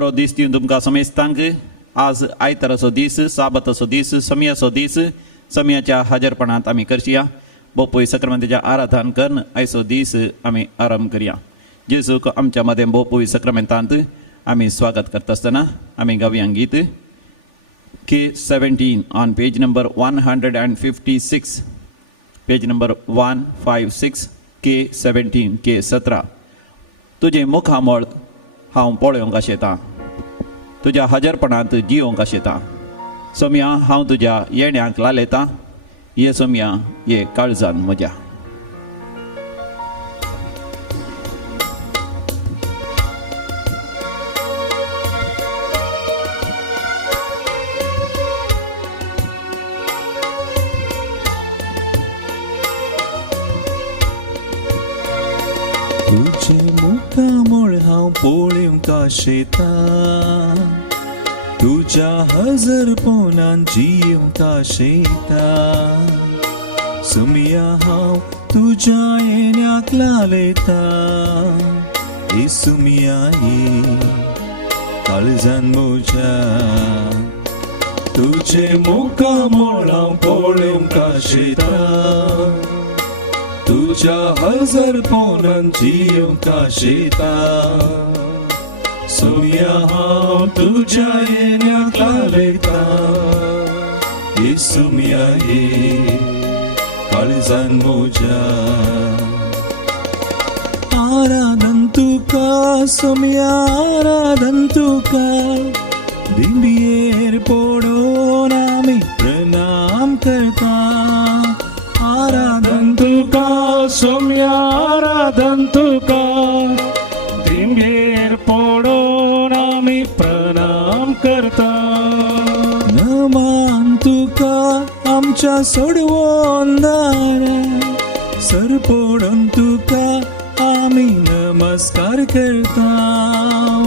बरो दीस दिवन तुमकां समेस्तांक आज आयताराचो दीस साबाताचो दीस समियाचो दीस समियाच्या हजरपणांत आमी करचया बोपोय सक्रामेंताच्या आराधन करून आयचो दीस आमी आरंभ करया जेजूक आमच्या मदें बोपोय सक्रामेंतांत आमी स्वागत करता आसतना आमी गावया गीत K17 on page number 156 page number 156 K17 K17 तुझे मुखामळ हांव पळोवंक आशेतां तुज्या हजरपणांत जिवंक आशेतां सोम्या हांव तुज्या येण्याक लालयतां ये सोम्या ये काळजान म्हज्या तुझे मुखामळ हांव पळोवंक आशेतां तुज्या हजरपणांत जिवंक आशेतां सोम्या हांव तुज्या येण्याक लालयतां हे सोम्या ये काळजान म्हज्या तुझे मुखामळ हांव पळोवंक आशेतां तुझ्या हजरपणांत जिवंक आशेतां सोम्या हांव तुज्या येण्याक लालयतां हे सोम्या ये काळजान म्हज्या आराधन तुका सोम्या आराधन तुका दिंबयेर पडून आमी प्रणाम करता आराधन तुका सोम्या आराधन तुका दिंबयेर पडून आमी प्रणाम करता नमान तुका आमच्या सोडवोंदार सर पडून तुका आमी नमस्कार करता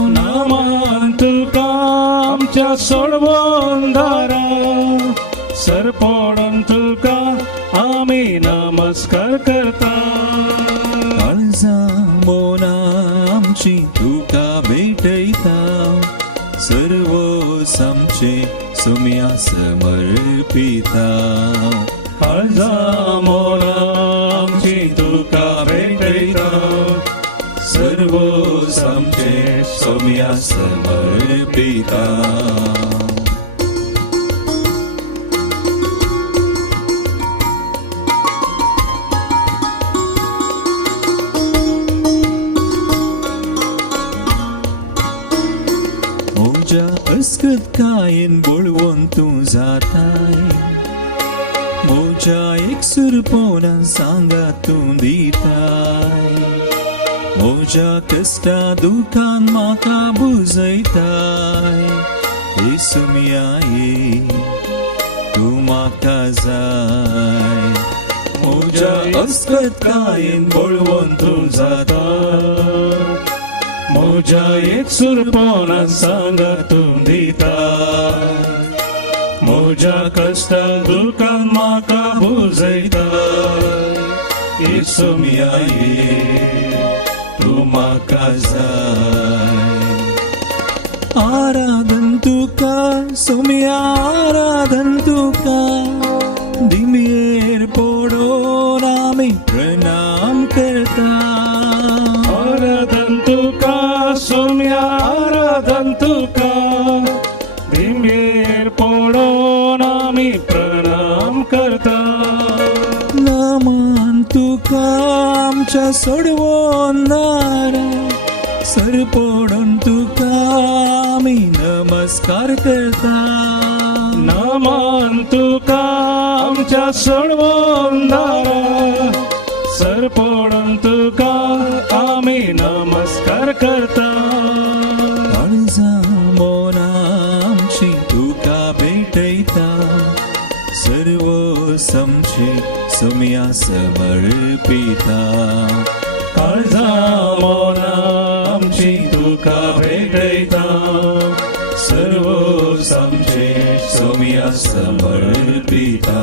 नमान तुका आमच्या सोडवोंदारा सर पडून तुका आमी नमस्कार करता काळजां मोना आमची तुका भेटयता सर्व आमचे सोम्या समर्पिता काळजां मोना आमची तुका भेटयता सर्व आमचे सोम्या समर्पिता अस्कत कायन बोळवून तूं जाताय म्हज्या एकसुरपणान सांगा तूं दिताय म्हज्या कश्टा दुखान म्हाका बुजयताय हे सोम्या ये तूं म्हाका जाय म्हज्या अस्कत कायन बोळवून तूं जाताय म्हज्या एकसुरपणान सांगा तूं दिताय म्हज्या कश्टा दुखान म्हाका बुजयताय हे सोम्या ये तूं म्हाका जाय आराधन तुका सोम्या आराधन तुका दिंबयेर पडून आमी प्रणाम करता आराधन तुका सोम्या आराधन तुका दिंबयेर पडून आमी प्रणाम करता नमान तुका आमच्या सोडवोंदारा सर पडून तुका आमी नमस्कार करता नमान तुका आमच्या सोडवोंदारा सर पडून तुका आमी नमस्कार करता काळजां मोना आमची तुका भेटयता सर्व आमचे सोम्या समर्पिता काळजां मोना आमची तुका भेटयता सर्व आमचे सोम्या समर्पिता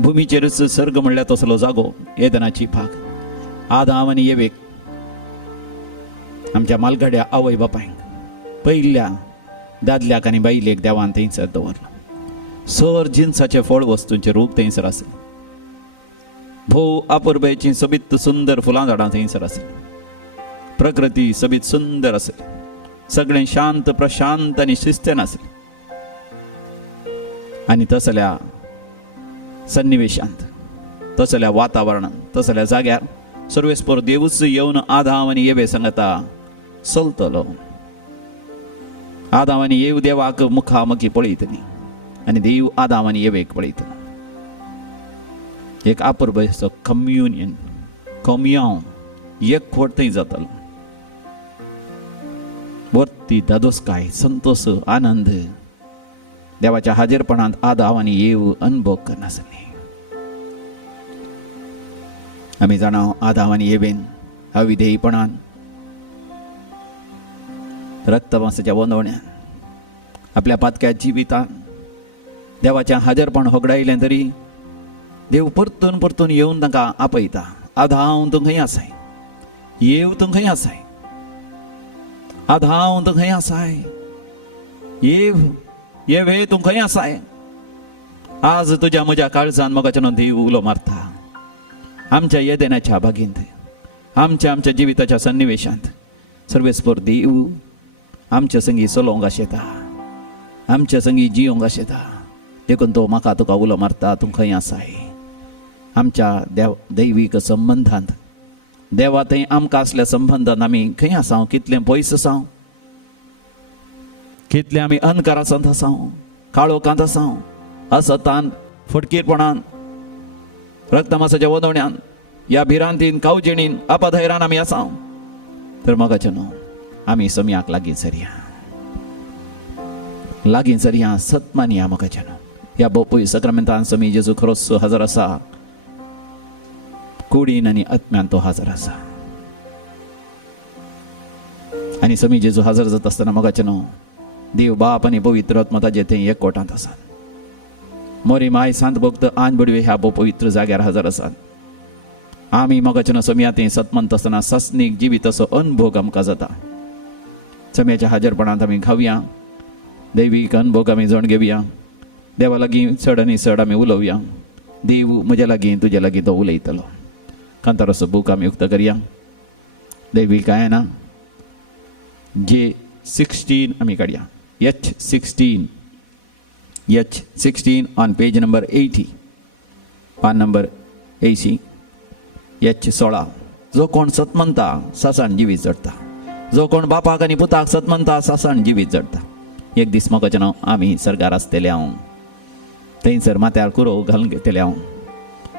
भुमीचेरच सर्ग म्हणल्यार तसलो जागो येदनाची भाग आदाम आनी येवेक आमच्या मालगाड्या आवय बापायक पहिल्या दादल्याक आनी बायलेक देवान थंयसर दवरलो. सर जिन्साचे फळ वस्तूंचे रूप थंयसर आसले. भोव अपुर्बेची सोबीत सुंदर फुलां झाडां थंयसर आसली. प्रकृती सोबीत सुंदर आसली. सगळें शांत प्रशांत आनी शिस्तेन आसलें. आनी तसल्या सन्निवेशांत तसल्या वातावरणांत तसल्या जाग्यार सर्वेस्पर देवूच येवन आदाम आनी येवे सांगता चलतलो. आदाम आनी येव देवाक मुखामुखी पळयतली आनी देव आदाम आनी येवेक पळयतलो. एक अपुर्बेचो कम्युनियन एकवट थंय जातालो. वर्ती दादोसकाय संतोष आनंद देवाच्या हाजीरपणांत आदाम आनी येव अनुभव करनासली. आमी जाणाव आदाम आनी येवेन अविधेयपणान रक्तमांसाच्या वंदवण्यान आपल्या पातक्या जिवितान देवाच्या हाजीरपण होगडायलें तरी देव परतून परतून येवन तांकां आपयता. आदाम तूं खंय आसाय, येव तूं खंय आसाय, आदाम तूं खंय आसाय, येवे तूं खंय आसाय. आज तुज्या म्हज्या काळजान मोगाच्यान देव उलो मारता. आमच्या येदेनाच्या बागेंत आमच्या जिविताच्या सन्निवेशांत सर्वेस्पर देव आमच्या संगी चलोवंक आशेता, आमच्या संगी जियोंक आशेता. देखून तो म्हाका तुका उलो मारता तूं खंय आसाय. आमच्या दैवीक संबंधांत देवा थंय आमकां असल्या संबंधांत आमी खंय आसाव, कितलें पयस आसाव, कितले आमी अनकारांत आसाव, काळोखांत आसाव, असतान फटकीरपणान रक्तमांसाच्या वदवण्यान ह्या भिरांतीन कावजिणीन अपधैर्यान आमी आसाव. तर मोगाचें न्हू आमी सम्याक लागीं सरया सत्मान या मोगाचें न्हू. ह्या बोपूय सक्रामेंतान समी जेजू खरोच हजर आसा. कुडीन आनी आत्म्यान तो हजर आसा. आनी समी जेजू हजर जाता आसतना मोगाचें न्हू देव बाप आनी पवित्र आत्मा ताजे थंय एकवटांत आसात. मोरी माय सांत भक्त आन बडवे ह्या बो पवित्र जाग्यार हजर आसात. आमी मोगाचें सम्या थंय सतमंत आसतना सस्नीक जिवीत असो अनुभव आमकां जाता. सम्याच्या हाजीरपणांत आमी खावया, दैवीक अनुभव आमी जण घेवया, देवा लागीं चड आनी चड आमी उलोवया. देव म्हज्या लागीं तुजे लागीं तो उलयतलो. कांतारोचो बूक आमी उक्तो करया. दैवीक गायना J16 आमी काडया. H16 on page number 80, पान नंबर 80. H16 जो कोण सतमंता सासान जिवीत जडटा, जो कोण बापाक आनी पुताक सतमंता सासान जिवीत जडटा. एक दीस मोगाचें नांव आमी सर्गार आसतले हांव थंयसर माथ्यार कुरो घालून घेतले हांव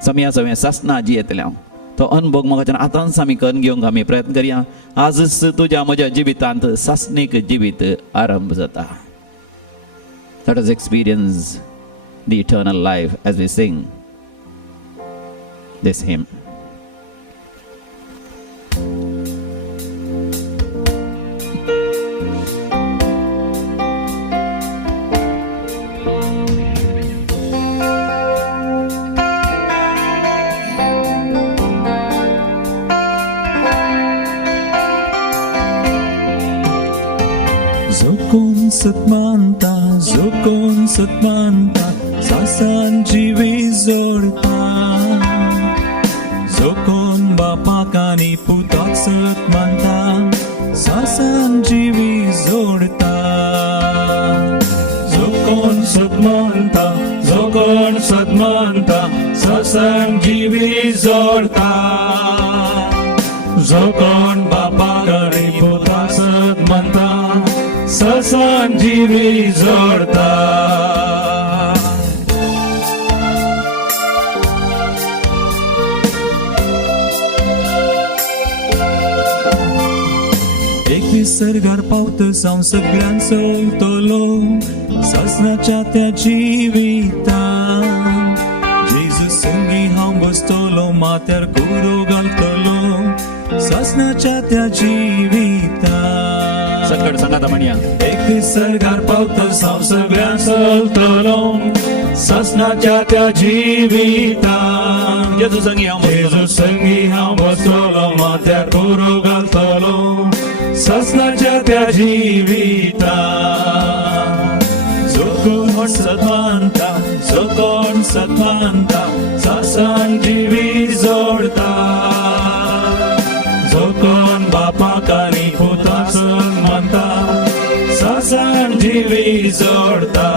सम्या सासना जियेतले हांव. तो अनुभव मोगाचें आतांच आमी करून घेवंक आमी प्रयत्न करया. आजच तुज्या म्हज्या जिवितांत सासनीक जिवीत आरंभ जाता. Let us experience the eternal life as we sing this hymn. जो कोण सतमानता सासान जिवी जोडता, जो कोण बापाक आनी पुताक सतमानता सासान जिवी जोडता. जो कोण सतमानता सासान जिवी जोडता, जो कोण बापाक आनी पुताक सतमानता सासान जिवी जोडता. एक निसर्गार पावतसां सगळ्यांक चलतलो सासनाच्या त्या जिवितान. जेजू संगी हांव बसतलो माथ्यार कुरो घालतलो सासनाच्या त्या जिवितान. संकट सांगाता म्हणया एक निसर्गार पावतसां सगळ्यांक चलतलो ससनाच्या त्या जिवितान जेजू संगी हांव जेजू संगी हांव बसतलो माथ्यार कोरो घालतलो ससनाच्या त्या जिवितान जो कोण सदमानता जो कोण सदमानता सासान जिवी जोडता जो कोण बापाक आनी पुताक सन्मानता सासान जिवी जोडता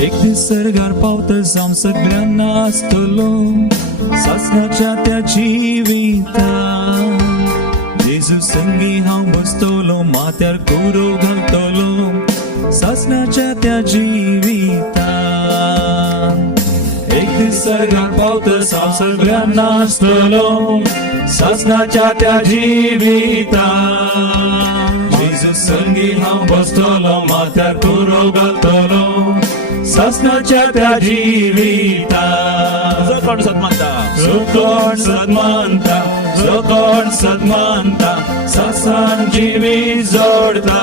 एक दीस सरगार पावता जावन सगळ्यांना आसतलो सासणाच्या त्या जिवितान जेजू संगी हांव बसतलो माथ्यार कोरो घालतलो सासणाच्या त्या जिवितान एक दीस सरगार पावता जावन सगळ्यांना आसतलो सासणाच्या त्या जिवितान जेजू संगी हांव बसतलो माथ्यार कोरो घालतलो सासनाच्या त्या जिवितान जो कोण सदमानता जो कोण सन्मानता जो कोण सन्मानता सासान जिवी जोडता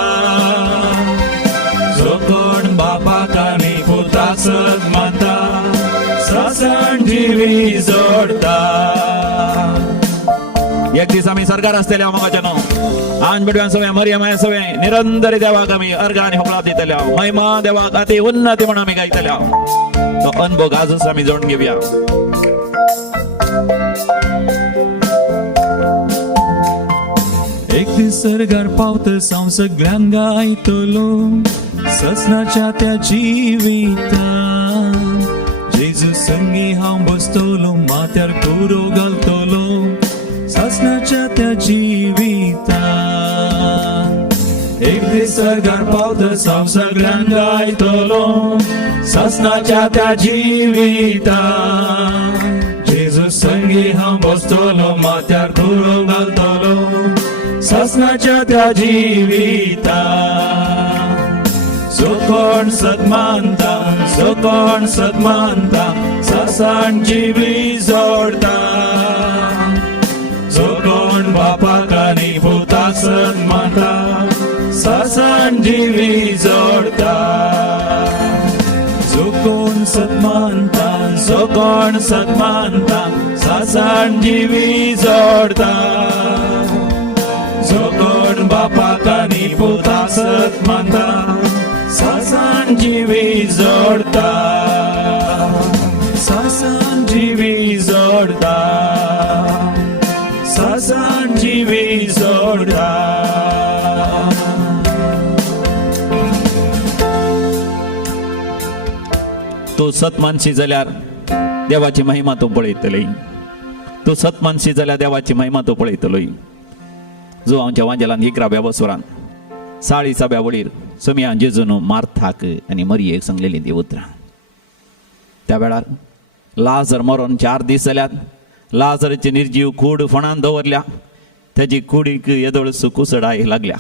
जो कोण बापाक आनी पुताक सन्मानता सासान जिवी जोडता एक दीस आमी सरकार आसतले मोगाचें न्हू आन बिडव्यान सगळें मरियम हें सगळें निरंतरी देवाक आमी अर्घ आनी होगळा दितले महिमा देवाक अति उन्नती म्हणून आमी गायतले तो अनुभव आजूच आमी जोडून घेवया एक दीस सरगार पावता जावन सगळ्यांक गायतलो ससनाच्या त्या जिवितान जेजू संगी हांव बसतलो माथ्यार कोरो घालतलो ससनाच्या त्या जिवितान एक दीस सरगार पावता जावन सगळ्यांक गायतलो ससनाच्या त्या जिवितान जेजू संगी हांव बसतलो माथ्यार कोरो घालतलो ससनाच्या त्या जिवितान जो कोण सन्मानता जो कोण सन्मानता सासान जिवी जोडता जो कोण बापाक आनी पुताक सन्मानता सासान जिवी जोडता जो कोण सन्मानता जो कोण सन्मानता सासान जिवी जोडता जो कोण बापाक आनी पुताक सन्मानता सासान जिवी जोडता सासान जिवी जोडता सासान जिवी जोडता तूं सतमानशी जाल्यार देवाची महिमा तूं पळयतली तूं सतमानशी जाल्यार देवाची महिमा तूं पळयतलोय जो आमच्या वांजेलान 11व्या बसवरान 40व्या वळीर समिया जेजून मार्थाक आनी मरियेक सांगलेली ती उतरां त्या वेळार लाजर मरून 4 दीस जाल्यात लाजराची निर्जीव कूड फणान दवरल्या त्याची कुडीक येदोळस कुसडाय लागल्या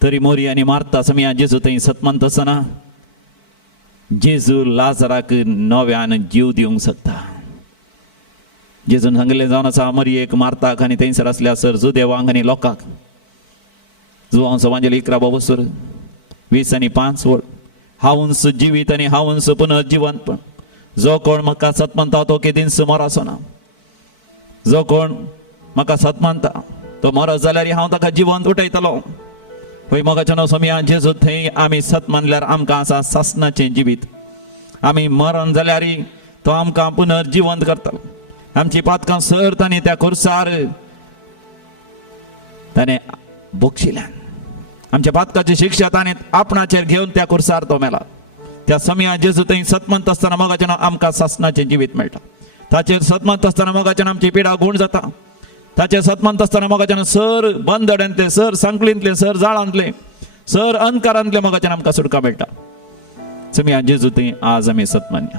तरी मोरी आनी मार्था समिया जेजू थंय सतमानत आसतना जेजू लाजराक नव्यान जीव दिवंक शकता जेजून सांगलें जावन आसा मरियेक मार्थाक आनी थंयसर आसल्या सर जुदेवांक आनी लोकांक जुवांस वांजेली 11 बसर 20 आनी 5 वळ हांवूंस जिवीत आनी हांवूंस पुनर्जिवंतपण जो कोण म्हाका सतमानता तो केदींच मरचो ना जो कोण म्हाका सतमानता तो मरत जाल्यार हांव ताका जिवंत उठयतलो पळय मोगाच्या नांव समिया जेजू थंय आमी सतमानल्यार आमकां आसा सासणाचें जिवीत आमी मरण जाल्यार तो आमकां पुनर्जिवंत करतलो आमची पातकां सर तांणी त्या खुर्सार ताणें भोगशिल्ल्यान आमच्या पातकाची शिक्षा ताणें आपणाचेर घेवन त्या खुर्सार तो मेला त्या समिया जेजू थंय सतमंत आसतना मोगाचें नांव आमकां सासणाचें जिवीत मेळटा ताचेर सतमंत आसतना मोगाचें नांव आमची पिडा गूण जाता ताचेर सतमंत आसतना मोगाचें नांव सर बंदड्यांतले सर सांकळींतले सर जाळांतले सर अंधकारांतले मोगाचें नांव आमकां सुटका मेळटा समिया जेजू थंय आज आमी सतमान्य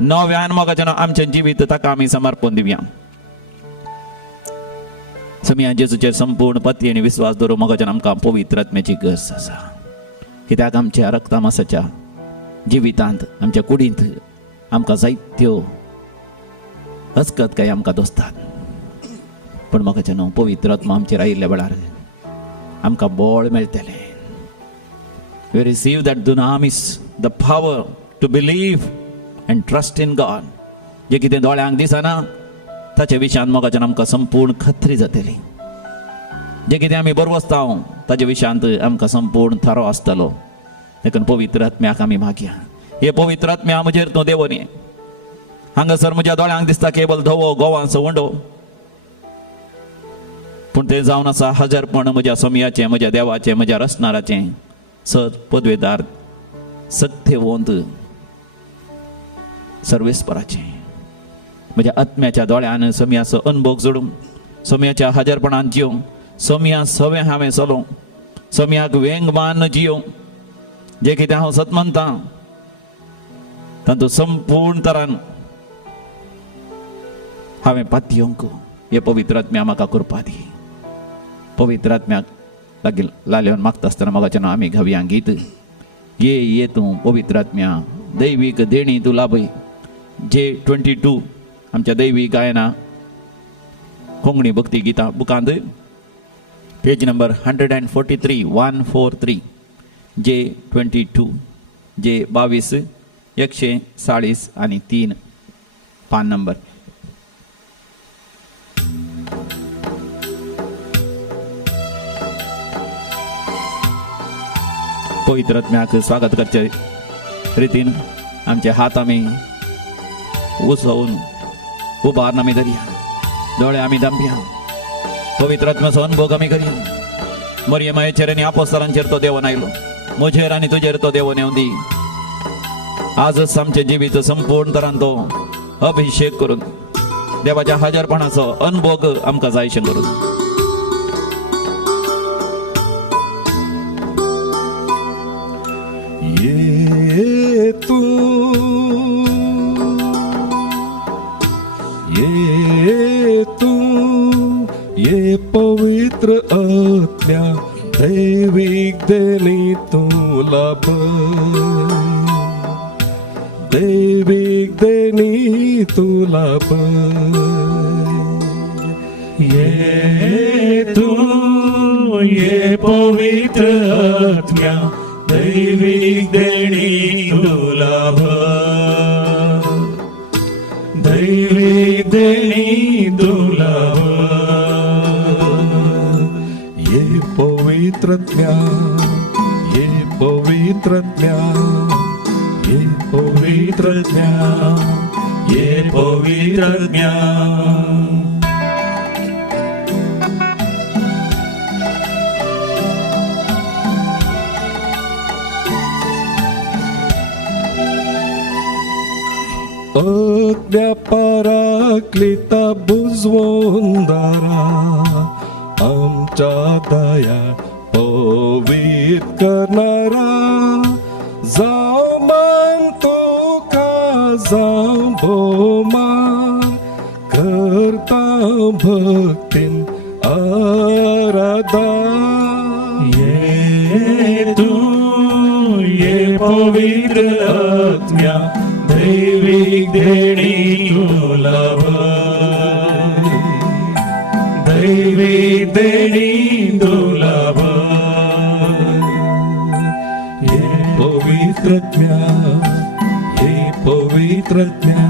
नव्यान मोगाचें नांव आमचें जिवीत ताका आमी समर्पण दिवया समिया जेजूचेर संपूर्ण पती आनी विश्वास दवरून मोगाचें आमकां पवित्र आत्म्याची गरज आसा कित्याक आमच्या रक्तामासाच्या जिवितांत आमच्या कुडींत आमकां जायत्यो हसकत आमकां दोसतात. पण म्हाका न्हू पवित्र आत्मा आमचेर आयिल्ल्या वेळार आमकां बळ मेळटलें. We receive that dunamis, the power to believe and trust in God. जे कितें दोळ्यांक दिसना ताचे विशयान मोगाच्यान आमकां संपूर्ण खत्री जातली. जे कितें आमी बरवस्ता ताचे विशयांत आमकां संपूर्ण थारो आसतलो. देखून पवित्र आत्म्याक आमी मागया. हे पवित्र आत्म्या म्हजेर तूं देवोन ये. हांगासर म्हज्या दोळ्यांक दिसता केवल धवो गोवा सवंडो, पूण तें जावन आसा हजरपण म्हज्या सोमयाचें, म्हज्या देवाचें, म्हज्या रचणाराचें, सत पदवेदार सत्यवंत सर्वेस्पराचें. म्हज्या आत्म्याच्या दोळ्यान सोमयाचो अनुभव जोडूंक, सोमयाच्या हजरपणान जियोंक, सोमया सवें हांवें चलोवंक, सोमयाक वेंगमान जियोंक. जे कितें हांव सत म्हणटा तातूंत संपूर्ण तरान हांवें पातयेवंक हे पवित्र आत्म्या म्हाका करपा दी. पवित्र आत्म्याक लागीं लाल्यावन मागता आसतना मोगाचें नांव आमी घावया गीत. ये तूं पवित्र आत्म्या, दैवीक देणी तूं लाभय. J22 आमच्या दैवीक गायना कोंकणी भक्ती गितां बुकांत पेज नंबर 143 143 J22 J22 140 आणि 3 पान नंबर. पवित्र आत्म्याक स्वागत करचे रितीन आमचे हात आमी उसवून उबारून आमी धरया, दोळे आमी धांपया, पवित्र आत्म्याचो अनुभव आमी करया. मरियमाचेर आनी आपोस्तलांचेर तो देवून आयलो, म्हजेर आनी तुजेर तो देवून येवं दी. आजच आमचे जिवीत संपूर्ण तरान तो अभिषेक करून देवाच्या हजरपणाचो अनुभव आमकां जायशें करून. ये तू ये पवित्र आत्म्या, दैविक देणी तू लाभय, दैविक देणी तू लाभय. ये तू ये पवित्र आत्म्या, दैविक देणी तू लाभय, दैविक देणी तू लाभय. ये पवित्रत्म्या, ये पवित्रत्म्या, ये पवित्रत्म्या, ये पवित्रत्म्या. आज्ञा पराक्लिता बुजवंदारा, आमच्या दया पवित्र करणारा. जाऊ मान तुका जाऊ भोवमान, करता भक्तीन आराधा. ये तू ये पवित्र आत्म्या, दैविक देणी तू लाभय, दैविक देणी तू लाभय. ये पवित्रत्म्या, ये पवित्रत्म्या,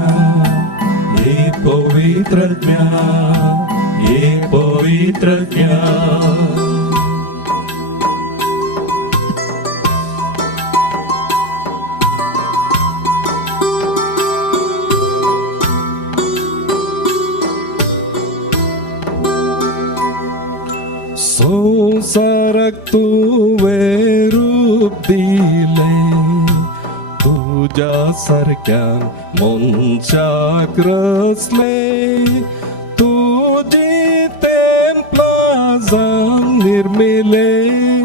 ये पवित्रत्म्या, ये पवित्रत्म्या. संसाराक तुवें रूप दिलें, तुज्या सारक्यान मनशाक रचलें. तुजी तेंपलां जावन निर्मिलें,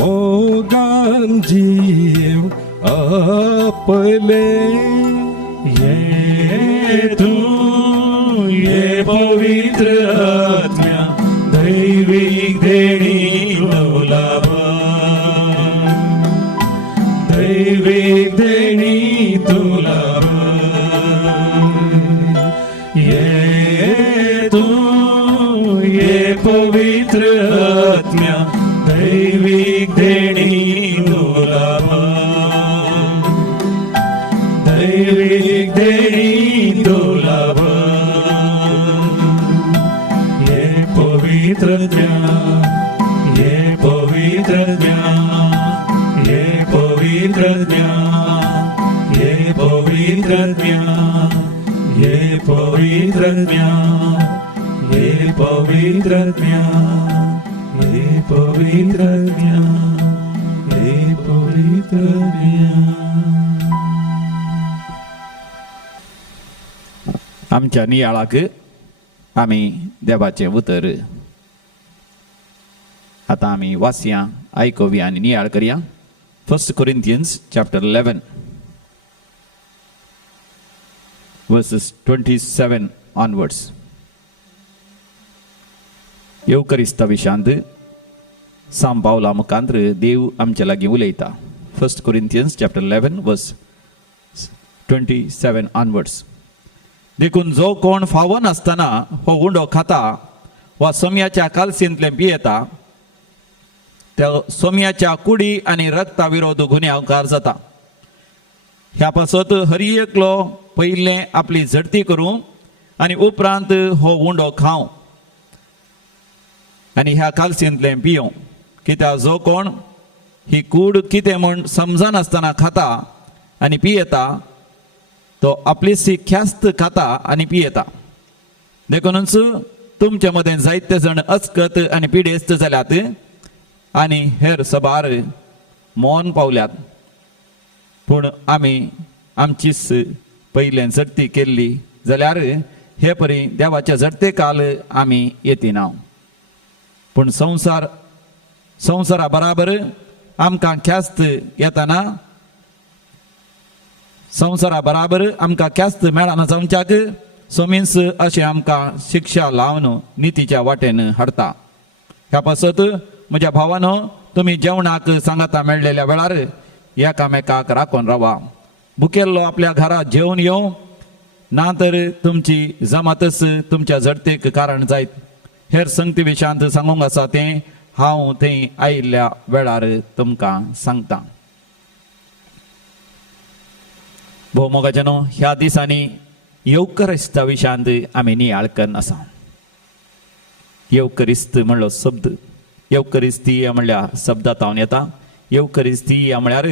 मोगान जीव आपयलें. ये तू ये पवित्र आत्म्या, दैविक देणी तू लाभय, ये तू ये पवित्र आत्म्या दैविक देणी तुला दैविक देणी तुला ये पवित्र ज्ञान ये पवित्र ज्ञान ये पवित्र ज्ञान ये पवित्र ज्ञान ये पवित्र ज्ञान ये पवित्र ज्ञान ये पवित्र ज्ञान ये पवित्र ज्ञान आमच्या नियाळाक आमी देवाचे उतर आता आमी वाचया आयकोवया आनी नियाळ करया 1 Corinthians chapter 11 verses 27 onwards. येवकरिस्ता Vishant साम पावला मुखांतर देव आमच्या लागीं उलयता. 1 Corinthians chapter 11 verse 27 onwards. देखून जो कोण फावो नासतना हो उंडो खाता वा सोम्याच्या कालसेंतले पियेता त्या सोम्याच्या कुडी आनी रक्ता विरोध गुन्यांवकार जाता. ह्या पासत हर एकलो पयले आपली झडती करूं आनी उपरांत हो उंडो खावं आनी ह्या कालसेंतले पियों. कित्याक जो कोण ही कूड कितें म्हूण समजनासतना खाता आनी पियेता तो आपलीशी ख्यास्त खाता आनी पियेता. देखूनच तुमचे मदें जायते जण अचकत आनी पिडेस्त जाल्यात आनी हेर सबार मौन पावल्यात. पूण आमी आमचीच पयले झडती केल्ली जाल्यार हे परी देवाच्या झडते काल आमी येतिना. पूण संवसारा बराबर आमकां ख्यास्त येताना संवसारा बराबर आमकां ख्यास्त मेळना जावच्याक सोमीस अशें आमकां शिक्षा लावन नितीच्या वाटेन हाडटा. ह्या पासत म्हज्या भावानो तुमी जेवणाक सांगाता मेळलेल्या वेळार एकामेकाक राखून रावा. भुकेल्लो आपल्या घरा जेवन येवं ना तर तुमची जमातच तुमच्या झडतेक कारण जायत. हेर संगती विशांत सांगूंक आसा तें हांव थंय आयिल्ल्या वेळार तुमकां सांगता. भोवमोगाच्यानो ह्या दिसांनी येवकरिस्ता विशांत आमी नियाळ करन आसा. येवकरिस्त म्हणलो शब्द येवकरिस्तीय म्हणल्यार शब्दांतावन येता. येवकरिस्तीय म्हळ्यार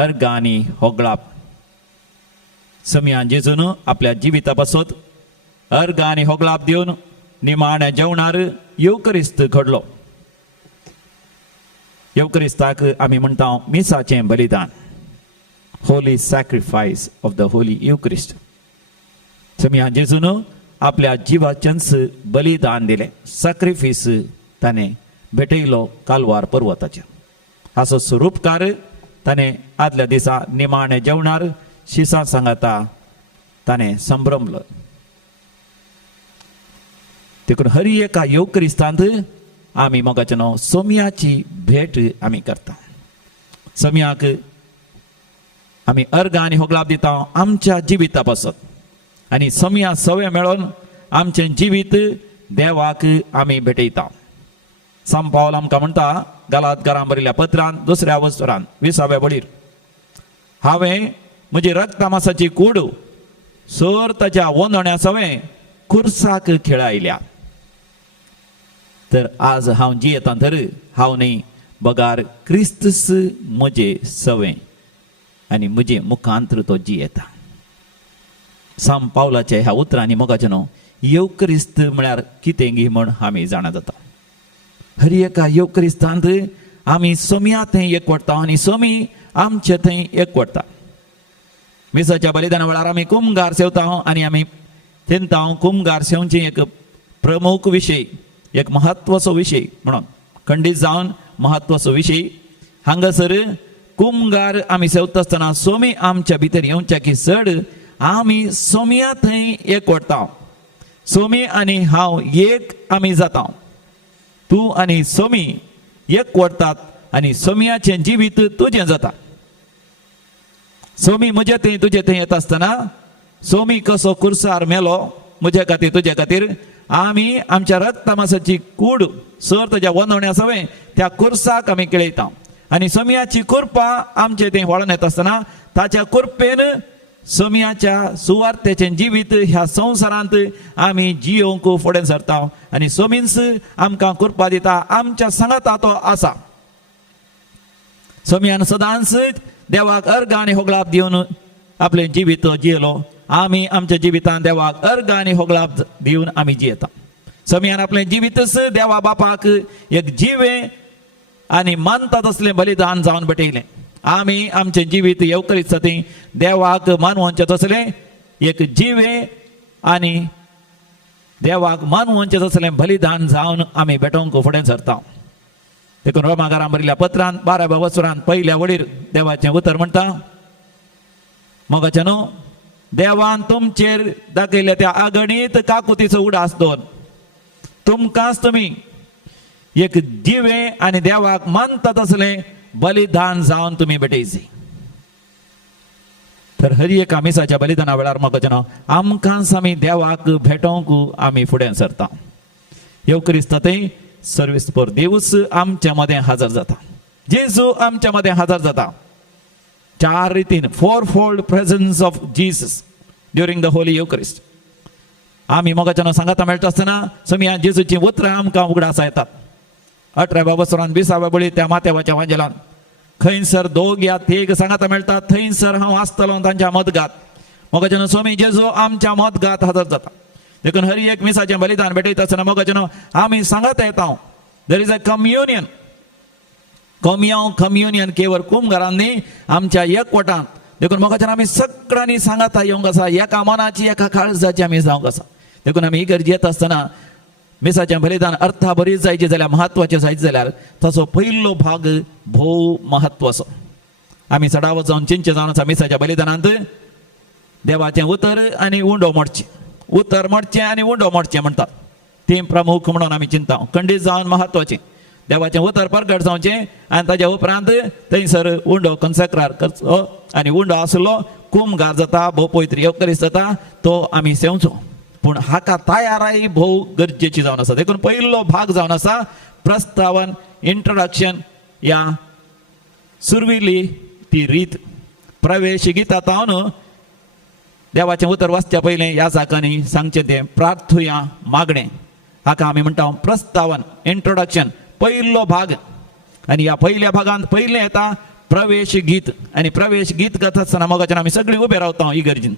अर्घ आनी होगळाप. समियान जेजून आपल्या जिविता पासत अर्घ आनी होगळाप दिवन निमाण्या जेवणार येवकरिस्त घडलो. येवकरिस्ताक आमी म्हणटा मिसाचें बलिदान. Holy sacrifice of the holy Eucharist. समियान जेजून आपल्या जिवाचेंच बलिदान दिलें. सॅक्रिफीस ताणें भेटयलो कालवार पर्वताचेर. हाचो स्वरूपकार ताणें आदल्या दिसा निमाणे जेवणार शिसा सांगाता ताणें संभ्रमलो. देखून हर एका येवकरिस्तांत आमी मोगाचें सोम्याची भेट आमी करता. सोम्याक आमी अर्घ आनी होगळाप दिता आमच्या जिविता पासत आनी सोम्या सवे मेळोन आमचें जिवीत देवाक आमी भेटयता. साम पावल आमकां म्हणटा गलातकारां बरयल्या पत्रांत 2ऱ्या वस्त्रांत 20व्या बळीर हांवें म्हजी रक्तमासाची कूड सर ताच्या वंदण्या सवें खुर्साक खेळायल्या. तर आज हांव जियेतां तर हांव न्ही बगार क्रिस्तस म्हजे सवें आनी म्हजे मुखांतर तो जियेता. साम पावलाच्या ह्या उतरांनी मोगाचें येवकरिस्त म्हळ्यार कितें गी म्हण आमी जाणा जाता. हर एका येवकरिस्तांत आमी सोम्या थंय एकवटता आनी सोमी आमचे थंय एकवटता. मिसाच्या बलिदाना वेळार आमी कुमगार सेवता आनी आमी चिंता कुमगार सेवची एक प्रमुख विशय एक म्हत्वाचो विशय म्हणून खंडीत जावन म्हत्वाचो विशय. हांगासर कुमगार आमी सेवता आसतना सोमी आमच्या भितर येवच्या की चड आमी सोम्या थंय एकवटता. सोमी आनी हांव एक आमी जाता. तूं आनी सोमी एकवटतात आनी सोम्याचें जिवीत तुजें जाता. सोमी म्हजे थंय तुजे थंय येता आसतना सोमी कसो कुर्सार मेलो म्हजे खातीर तुजे खातीर आमी आमच्या रक्त मांसाची कूड सर तुज्या वंदवण्या सवे त्या कुर्साक आमी केळयता आनी सोमियाची कुर्पा आमचे थंय वळोन येता आसतना ताच्या कुर्पेन सोमियाच्या सुवार्थेचें जिवीत ह्या संवसारांत आमी जियोंक फुडें सरता आनी सोमीन्स आमकां कुर्पा दिता आमच्या सांगाता तो आसा. सोमियान सदांच देवाक अर्घ आनी होगलाप दिवन आपलें जिवीत जियेलो. आमी आमच्या जिवितांत देवाक अर्घ आनी होगलाप दिवन आमी जियेता. सोमियान आपलें जिवीतच देवा बापाक एक जिवे आनी मानता तसलें बलिदान जावन भेटयलें. आमी आमचें जिवीत येवकरीत सती देवाक मानवचें तसलें एक जिवे आनी देवाक मानवचें तसलें बलिदान जावन आमी भेटोवंक फुडें सरता. देखून रोमाकारांत बरयल्ल्या पत्रांत 12व्या वचरांत पयल्या वडीर देवाचें उतर म्हणटा, मोगाचेनो देवान तुमचेर दाखयल्या त्या अगणीत काकुतीचो उडास दवर तुमकांच तुमी एक जिवे आनी देवाक मानता तसलें बलिदान जावन तुमी भेटयचे. तर हर एक मिसाच्या बलिदाना वेळार मोगाचेनो आमकांच आमी देवाक भेटोवंक आमी फुडें सरता. येवकरीस्त थंय सर्वीस फॉर देवूस आमच्या मदें हजर जाता. जेजू आमच्या मदें हजर जाता. चार रितीन fourfold presence of Jesus during the holy Eucharist. आमी मोगाचेनो सांगाता मेळटा आसतना सोमिया जेजूची उतरां आमकां उगडास येतात. 18व्या वचरांत 20व्या बळी त्या मातेवाच्या वांजेलान खंयसर दोग या तेग सांगाता मेळटा थंयसर हांव आसतलों तांच्या मदगात. मोगाचेनो सोमी जेजू आमच्या मदगात हजर जाता. देखून हर एक मिसाचें बलिदान भेटयता आसतना मोगाचेनो आमी सांगाता येता there is a communion. Communion केवळ कुमगारांनी आमच्या एकवटांत. देखून मोगाचेनो आमी सगळ्यांनी सांगाता येवंक आसा. एका मनाची एका काळजाची आमी जावंक आसा. देखून आमी इगर्ज येता आसतना मिसाचें बलिदान अर्था बरी जायची जाल्यार म्हत्वाचें जायत जाल्यार ताचो पयलो भाग भोव म्हत्वाचो. आमी सडा वचोन चिंचे जावन आसा मिसाच्या बलिदानांत देवाचें उतर आनी उंडो मोडचें. उतर मोडचें आनी उंडो मोडचें म्हणटात तें प्रमुख म्हणून आमी चिंता. खंडीत जावन म्हत्वाचें देवाचें उतर परगट जावचें आनी ताच्या उपरांत थंयसर उंडो कन्सेक्रार करचो आनी उंडो आसलो कुमगार जाता भोव पवित्र येवकरीस्त जाता तो आमी सेवचो. पूण हाका तयाराय भोव गरजेची जावन आसा. देखून पयलो भाग जावन आसा प्रस्तावन इंट्रोडक्शन या सुरविल्ली ती रीत. प्रवेश गितांत हांव देवाचें उतर वाचच्या पयलें ह्या जाकांनी सांगचें तें प्रार्थुया मागणें. हाका आमी म्हणटा प्रस्तावन इंट्रोडक्शन पयलो भाग. आनी ह्या पयल्या भागांत पयलें येता प्रवेश गीत. आनी प्रवेश गीत गाता आसतना मोगाचेनो आमी सगळीं उबे रावता इगर्जीन.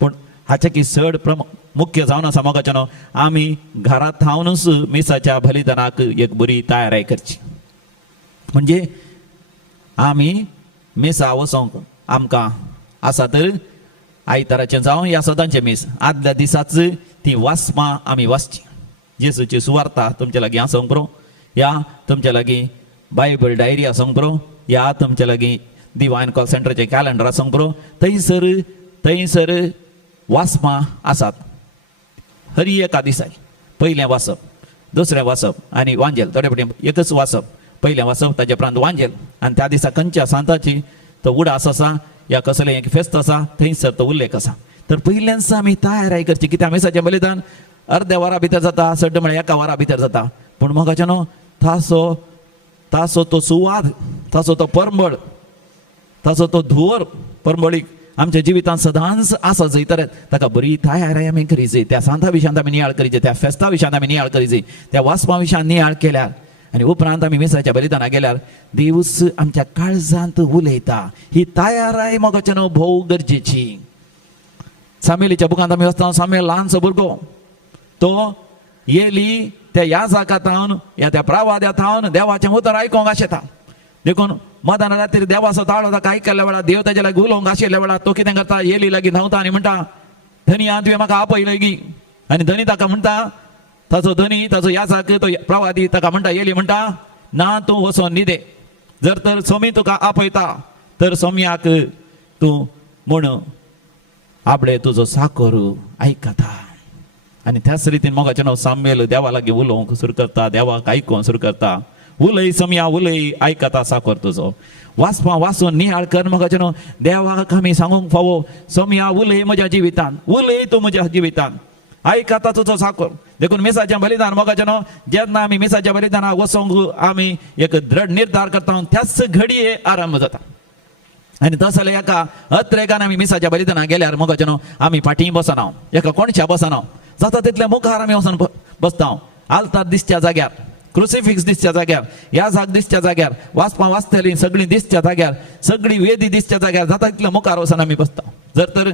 पूण हाचे की चड मुख्य जावन आसा मोगाचेनो आमी घरांत थावनूच मिसाच्या बलिदानाक एक बरी तयारी करची. म्हणजे आमी मिसा वचोंक आमकां आसा तर आयताराचें जावं या सदांचें मीस आदल्या दिसाच ती वास्मां आमी वाचची. जेसूची सुवार्ता तुमचे लागीं आसूंक पुरो. या तुमचे लागीं बायबल डायरी आसूंक पुरो. या तुमचे लागीं डिवायन कॉल सेंटरचें कॅलेंडर आसूंक पुरो. थंयसर वास्मां आसात. हर एका दिसा पयलें वाचप दुसरें वाचप आनी वांजेल थोडे फावटी एकच वाचप. पयलें वाचप ताचे उपरांत वांजेल आनी त्या दिसा खंयच्या सांताची तो उडास आसा या कसलें एक फेस्त आसा थंयसर तो उल्लेख आसा. तर पयल्याच आमी तयारी करची. कित्याक मिसाचें बलिदान अर्द्या वरा भितर जाता सड्ड म्हळ्यार एका वरा भितर जाता. पूण मोगाचेनो ताचो तो सुवाद ताचो तो परंबळ ताचो तो धुवर परंबळीक आमच्या जिवितांत सदांच आसा जायतर ताका बरी तयारी आमी करीची. त्या सांता विशयांत आमी नियाळ करीचे. त्या फेस्ता विशयांत आमी नियाळ करीची. त्या वाचपा विशयांत नियाळ केल्यार आनी उपरांत आमी मिसाच्या बलिदानाक गेल्यार देवूस आमच्या काळजांत उलयता. ही तयारी मोगाचेनो भोव गरजेची. सामुएलीच्या बुकांत आमी वाचता सामुएल ल्हानसो भुरगो तो येली त्या याजकांत या त्या प्रवाद्यांत देवाचें उतर आयकोंक आशेता. देखून मदान रातीर देवाचो ताळो ताका आयकल्ल्या वेळार देव ताचे लागीं उलोवंक आशिल्ल्या वेळार तो कितें करता येली लागीं धांवता आनी म्हणटा धनी हांव तुवें म्हाका आपयलय गी. आनी धनी ताका म्हणटा ताचो धनी ताचो याजक तो प्रवादी ताका म्हणटा येली म्हणटा ना तूं वचोन न्हिदे. जर तर सोमी तुका आपयता तर सोम्याक तूं म्हूण आपणे तुजो साकोर आयकता. आनी त्याच रितीन मोगाचें सामुएल देवा लागीं उलोवंक सुरू करता. देवाक आयकोवंक सुरू करता. उलय समया उलय आयकता साकर तुझो वाचपा वाचून निहाळ कर मोगाचे न्हू देवाक आमी सांगूंक फावो समया उलय म्हज्या जिवितान उलय तूं म्हज्या जिवितान आयकता तुझो साकर देखून मिसाचें बलिदान मोगाचे न्हू जेन्ना आमी मिसाच्या बलिदानाक वचोंक आमी एक दृढ निर्धार करता त्याच घडये आरंभ जाता आनी तस जाल्यार एका अत्रेकान आमी मिसाच्या बलिदानाक गेल्यार मोगाचे न्हू आमी फाटीं बसना एका कोणच्या बसना जाता तितले मुखार आमी वचून बसता आल्तार दिसच्या जाग्यार क्रुसिफिक्स दिसच्या जाग्यार याजाक दिसच्या जाग्यार वाचपा वाचतली सगळीं दिसच्या जाग्यार सगळी वेदी दिसच्या जाग्यार जाता तितले मुखार वचून आमी बसता जर तर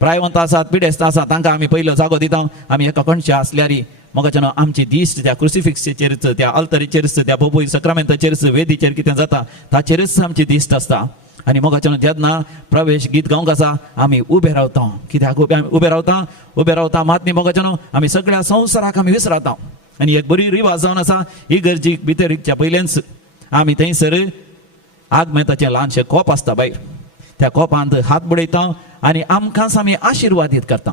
प्रायवंत आसात पिडेस्त आसात तांकां आमी पयलो जागो दिता आमी एका कोणच्या असल्यार मोगाचे न्हू आमची दिश्ट त्या क्रुसिफिक्सचेरच त्या अल्तरीचेरच त्या बोबोई सक्रामेंताचेरच वेदीचेर कितें जाता ताचेरच आमची दिश्ट आसता आनी मोगाचे न्हू जेन्ना प्रवेश गीत गावंक आसा आमी उबे रावता कित्याक उबे रावता मात न्ही मोगाचे न्हू आमी सगळ्या संवसाराक आमी विसरता आनी एक बरी रिवाज जावन आसा इगर्जीक भितर इकच्या पयलेंच आमी थंयसर आगमेताचें ल्हानशें कोप आसता भायर त्या कोपांत हात बुडयता आनी आमकांच आमी आशिर्वादीत करता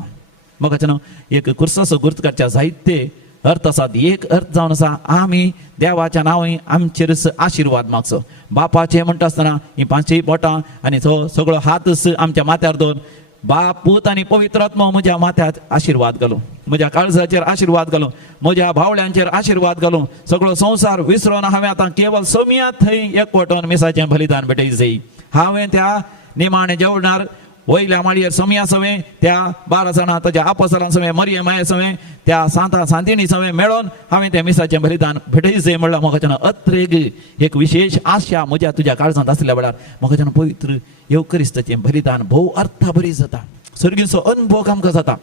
मोगाचे न्हू एक कुर्साचो गुर्त करच्या जायते अर्थ आसात एक अर्थ जावन आसा आमी देवाच्या नांवांनी आमचेर आशिर्वाद मागचो बापाचें म्हणटा आसतना ही पांचय बोटां आनी तो सगळो हातच आमच्या माथ्यार दवर बाप पूत आनी पवित्र आत्मा म्हज्या माथ्यार आशिर्वाद घालूं म्हज्या काळजाचेर आशिर्वाद घालूं म्हज्या भावड्यांचेर आशिर्वाद घालूं सगळो संवसार विसरून हांवें आतां केवळ समिया थंय एकवटून मिसाचें बलिदान भेटय जाय हांवें त्या निमाणे जेवणार वयल्या माळयेर समिया सवें त्या 12 जाणां ताच्या आपोसलां सवें मरिये माये सवें त्या सांता सांतिणी सवें मेळोन हांवें तें मिसाचें बलिदान भेटय जाय म्हणल्यार म्हाका अत्रेक एक विशेष आशा म्हज्या तुज्या काळजांत आसल्या वेळार म्हाका पवित्र येवकरिस्ताचें बलिदान भोव अर्थाभरी जाता सर्गीचो अनुभव आमकां जाता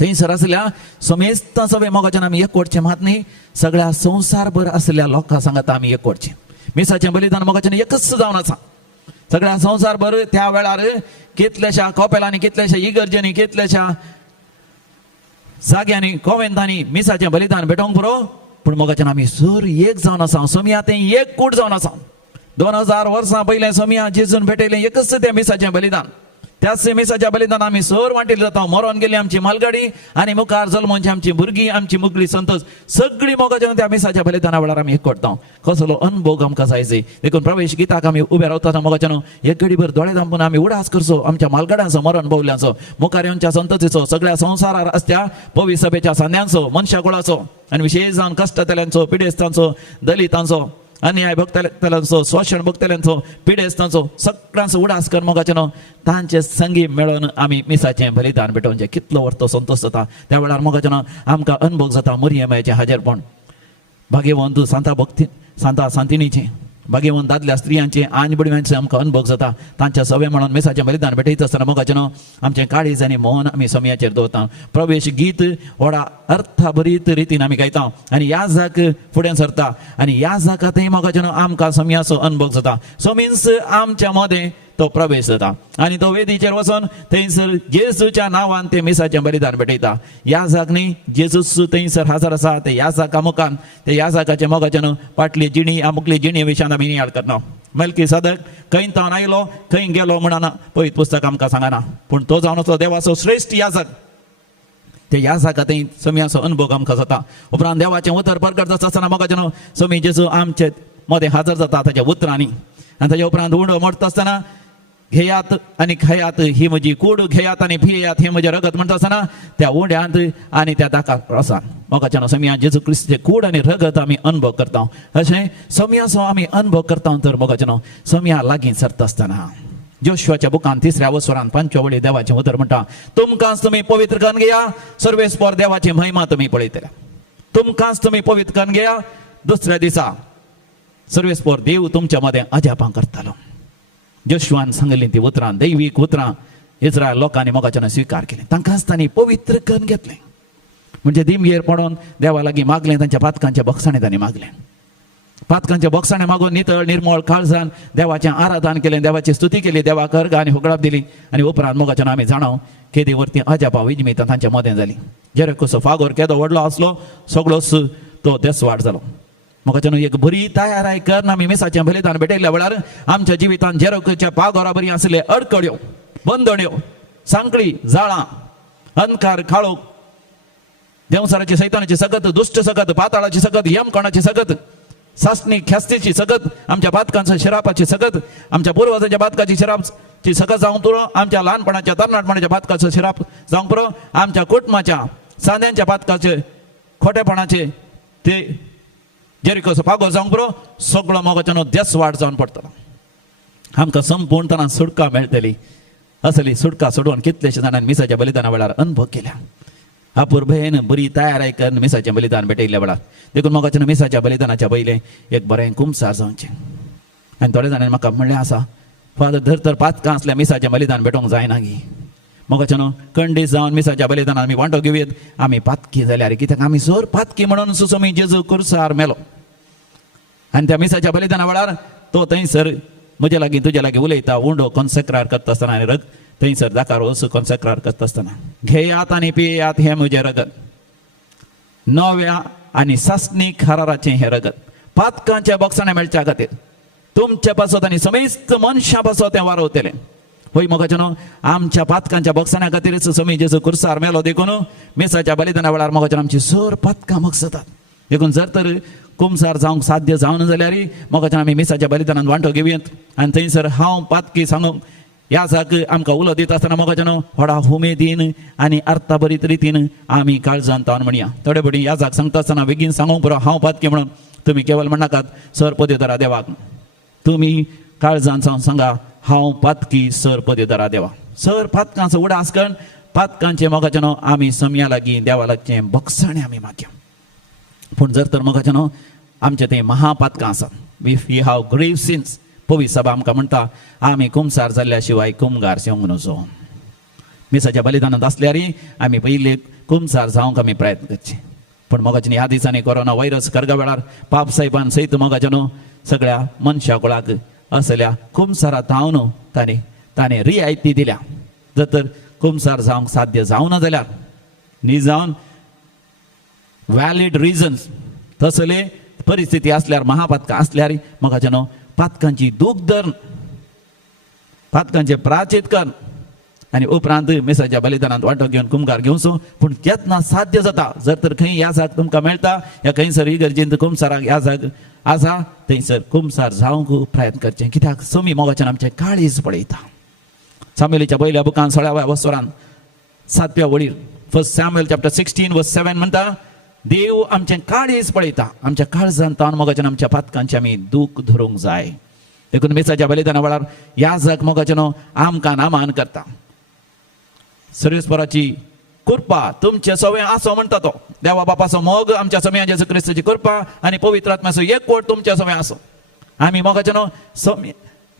थंयसर आसल्या समेस्त सवें मोगाच्यान आमी एकवटचें मात न्ही सगळ्या संवसारभर आसल्या लोकां सांगात आमी एकवटचें मिसाचें बलिदान मोगाच्यान एकच जावन आसा सगळ्या संवसारभर त्या वेळार कितल्याशा कॉपेलांनी कितल्याशा इगर्जेनी कितल्याशा जाग्यांनी कॉवेंतांनी मिसाचें बलिदान भेटोवंक पुरो पूण मोगाच्यान आमी सर एक जावन आसा समिया तें एक कूट जावन आसा 2000 वर्सां पयलें समिया जेजून भेटयलें एकच तें मिसाचें बलिदान त्याच मिसाच्या बलिदान आमी सर वांटेली जाता मरोन गेली आमची मालगाडी आनी मुखार जल्मोवची आमची भुरगीं आमची मुगली संतोश सगळीं मोगाच्यान त्या मिसाच्या बलिदाना वेळार आमी एकवटता कसलो अनुभव आमकां जाय जाय देखून प्रवेश गिताक आमी उबे रावता मोगाच्यान एक घडीभर दोळे धांपून आमी उडास करचो आमच्या मालगाड्यांचो मरण भोवल्यांचो मुखाऱ्यांच्या संततीचो सगळ्या संवसारार आसत्या पवित्र सभेच्या सांद्यांचो मनशा कुळाचो आनी विशेश जावन कश्टतल्यांचो पिडेस्तांचो दलितांचो अन्याय भक्तल्यांचो शोशण भक्तल्यांचो पिडेस्तांचो सगळ्यांचो उडास कर मोगाच्यान तांचे संगी मेळोन आमी मिसाचें बलिदान भेटोवचें कितलो व्हरतो संतोश जाता त्या वेळार मोगाच्यान आमकां अनुभव जाता मरियमाचें हाजेरपण भाग्यवंत सांता सांतिणीचें भाग्यवंत दादल्या स्त्रियांचे आनी बडव्यांचे आमकां अनुभव जाता तांच्या सवे म्हणून मिसाचें बलिदान भेटयता आसतना मोगाच्यान आमचें काळीज आनी मौन आमी समियाचेर दवरता प्रवेश गीत व्हडा अर्थभरीत रितीन आमी गायता आनी ह्या जाक फुडें सरता आनी ह्या जाकांतय मोगाच्यान आमकां समियाचो अनुभव जाता समीन्स आमच्या मदें तो प्रवेश जाता आनी तो वेदीचेर वचोन थंयसर जेजूच्या नांवान ते मिसाचें बलिदान भेटयता ह्या जाक न्ही जेजूस थंयसर हजर आसा ते ह्या जाका मुखान ते ह्या जाकाचे मोगाच्यान फाटली जिणी अमुकली जिणी विशयान आमी नियाळ करता मेल्कीसेदेक खंय तावन आयलो खंय गेलो म्हणून पळयत पुस्तक आमकां सांगना पूण तो जावन तो देवाचो श्रेश्ठ याजक ते ह्या जाकांतय समियाचो अनुभव आमकां जाता उपरांत देवाचें उतर प्रकट जाता आसतना मोगाच्यान समी जेजू आमचे मदें हजर जाता ताच्या उतरांनी आनी ताच्या उपरांत उंडो मोडटा आसतना घेयात आनी खयात ही म्हजी कूड घेयात आनी पियेयात हे म्हजें रगत म्हणटा आसतना त्या उंड्यांत आनी त्या दाकाक रोसान मोगाच्यान समिया जेजू क्रिस्ताचें कूड आनी रगत आमी अनुभव करता अशें समियाचो आमी अनुभव करता तर मोगाच्यान समिया लागीं सरता आसतना जोशुआच्या बुकान 3ऱ्या वसरान 5व्या वळी देवाचें उतर म्हणटा तुमकांच तुमी पवित्र करून घेया सर्वेस्पर देवाची महिमा तुमी पळयतल्या तुमकांच तुमी पवित्र करून घेया दुसऱ्या दिसा सर्वेस्पर देव तुमच्या मदें अजापां करतालो जोशुआन सांगली ती उतरां दैवीक उतरां इस्रायल लोकांनी मोगाच्यान स्विकार केली तांकांच तांणी पवित्र करून घेतलें म्हणजे दिमयेर पडोन देवा लागीं मागलें तांच्या पातकांच्या बक्षाणें तांणी मागलें पातकांच्या बक्षाणें मागून नितळ निर्मळ काळजान देवाचें आराधन केलें देवाची स्तुती केली देवाक अर्घ आनी होगळाप दिली आनी उपरांत मोगाच्यान आमी जाणव केदी वरती अजापा विजमिता तांच्या मदें जाली जेरेकोचो फागोर केदो व्हडलो आसलो सगळोच तो देसवाड जालो मोगाच्यान एक बरी तयाराय करन आमी मिसाचें बलिदान भेटयल्या वेळार आमच्या जिवितांत जेरोकोच्या पागोरा बरी आसले अडकड्यो बंदड्यो सांकळी जाळां अंधकार खाळोक देवसाराची सैतानाची सगत दुष्ट सगत पाताळाची सगत यमकणाची सगत सासणी ख्यास्तीची सगत आमच्या बातकांचं शिरापाची सगत आमच्या पूर्वजांच्या बातकाची शिरापची सगत जावंक पुरो आमच्या लहानपणाच्या तरणाटपणाच्या बातकाचं शिराप जावंक पुरो आमच्या कुटुंबाच्या सांद्यांच्या बातकाचे खोटेपणाचे ते जेरिकोचो पागो जावंक पुरो सगळो मोगाच्यानो देस वाट जावन पडटलो आमकां संपूर्णपणान सुटका मेळटली असली सुटका सोडून कितलेशे जाणांनी मिसाच्या बलिदाना वेळार अनुभव केल्या अपूर्वेन बरी तयारी करून मिसाचें बलिदान भेटयल्ल्या वेळार देखून मोगाच्यान मिसाच्या बलिदानाच्या पयलें एक बरें कुमसार जावचें आनी थोडे जाणांनी म्हाका म्हणलें आसा फादर धर तर पातकां असल्या मिसाचें बलिदान भेटोवंक जायना गी मोगाच्यान खंडीत जावन मिसाच्या बलिदानान आमी वांटो घेवयेत आमी पातकी जाल्यार कित्याक आमी सोर पातकी म्हणून सुसमी जेजू कुर्सार मेलो आनी त्या मिसाच्या बलिदाना वेळार तो थंयसर म्हजे लागीं तुजे लागीं उलयता उंडो कॉन्सेक्रार करता आसतना आनी रगत थंयसर दाकार वचून कॉन्सेक्रार करता आसतना घेयात आनी पियेयात हें म्हजें रगत नव्या आनी सासणीक हाराराचें हें रगत पातकांच्या बॉक्सांनी मेळच्या खातीर तुमच्या पासत आनी समेस्त मनशां पासत तें वारवतलें होय मोगाच्यानो आमच्या पातकांच्या बॉक्सांच्या खातीरच समी जेजू कुर्सार मेलो देखून मिसाच्या बलिदाना वेळार मोगाच्यान आमची सर पातकां मोगसतात देखून जर तर कुमसार जावंक साध्य जावना जाल्यार मोगाच्यान आमी मिसाच्या बलिदानान वांटो घेवयेत आनी थंयसर हांव पातकी सांगूंक ह्या जाग आमकां उलो दिता आसतना मोगाच्यान व्हडा उमेदीन आनी अर्थाभरीत रितीन आमी काळजान तावन म्हणया थोडे बडी ह्या जाग सांगता आसतना बेगीन सांगूंक पुरो हांव पातकी म्हणून तुमी केवळ म्हणनाकात सर पदवीधरा देवाक तुमी काळजान सावन सांगा हांव पातकी सर पदवीधरा देवा सर पातकांचो उडास करून पातकांचे मोगाच्यान आमी सम्या लागीं देवा लागचें बक्षाणें आमी मागया पूण जर तर मोगाच्यान आमचें तें महापातकां आसात इफ वी हॅव ग्रेव सिन्स पवित्र सभा आमकां म्हणटा आमी कुमसार जाल्ल्या शिवाय कुमगार सेवंक नजो मिसाच्या बलिदानांत आसल्यार आमी पयलीं कुमसार जावंक आमी प्रयत्न करचे पूण मोगाच्यान ह्या दिसांनी कोरोना व्हायरस करगा वेळार पाप साहेबान सयत मोगाच्यान सगळ्या मनशा कुळाक असल्या कुमसारा तावन ताणें रियायती दिल्या जर तर कुमसार जावंक साध्य जावना जाल्यार न्ही जावन वॅलीड रिजन्स तसले परिस्थिती असल्यार महापातकां असल्यार मोगाच्यान पातकांची दूख धरून पातकांचे प्राचित कर आनी उपरांत मिसाच्या बलिदानांत वांटो घेवन कुमगार घेवचो पूण केतना साध्य जाता जर तर खंय ह्या जाग तुमकां मेळटा ह्या खंयसर इगर्जेंत कुमसाराक ह्या जाग आसा थंयसर कुमसार जावंक प्रयत्न करचें कित्याक समी मोगाच्यान आमचें काळीज पळयता सामुएलीच्या पयल्या बुकान 16व्या वसोरान 7व्या वळीर फर्स्ट सॅम्युएल चॅप्टर 16 वर्स 7 म्हणटा देव आमचें काळीज पळयता आमच्या काळजान तावन मोगाच्यान आमच्या पातकांचे आमी दूख धरूंक जाय देखून मिसाच्या बलिदाना वेळार ह्या जाग मोगाच्यान आमकां नामान करता सर्वेस्पराची कृपा तुमचे सवय आसो म्हणटा तो देवा बापाचो मोग आमच्या समेया जेजू क्रिस्ताची कृपा आनी पवित्र आत्म्याचो एकवट तुमच्या सवय आसो आमी मोगाच्यान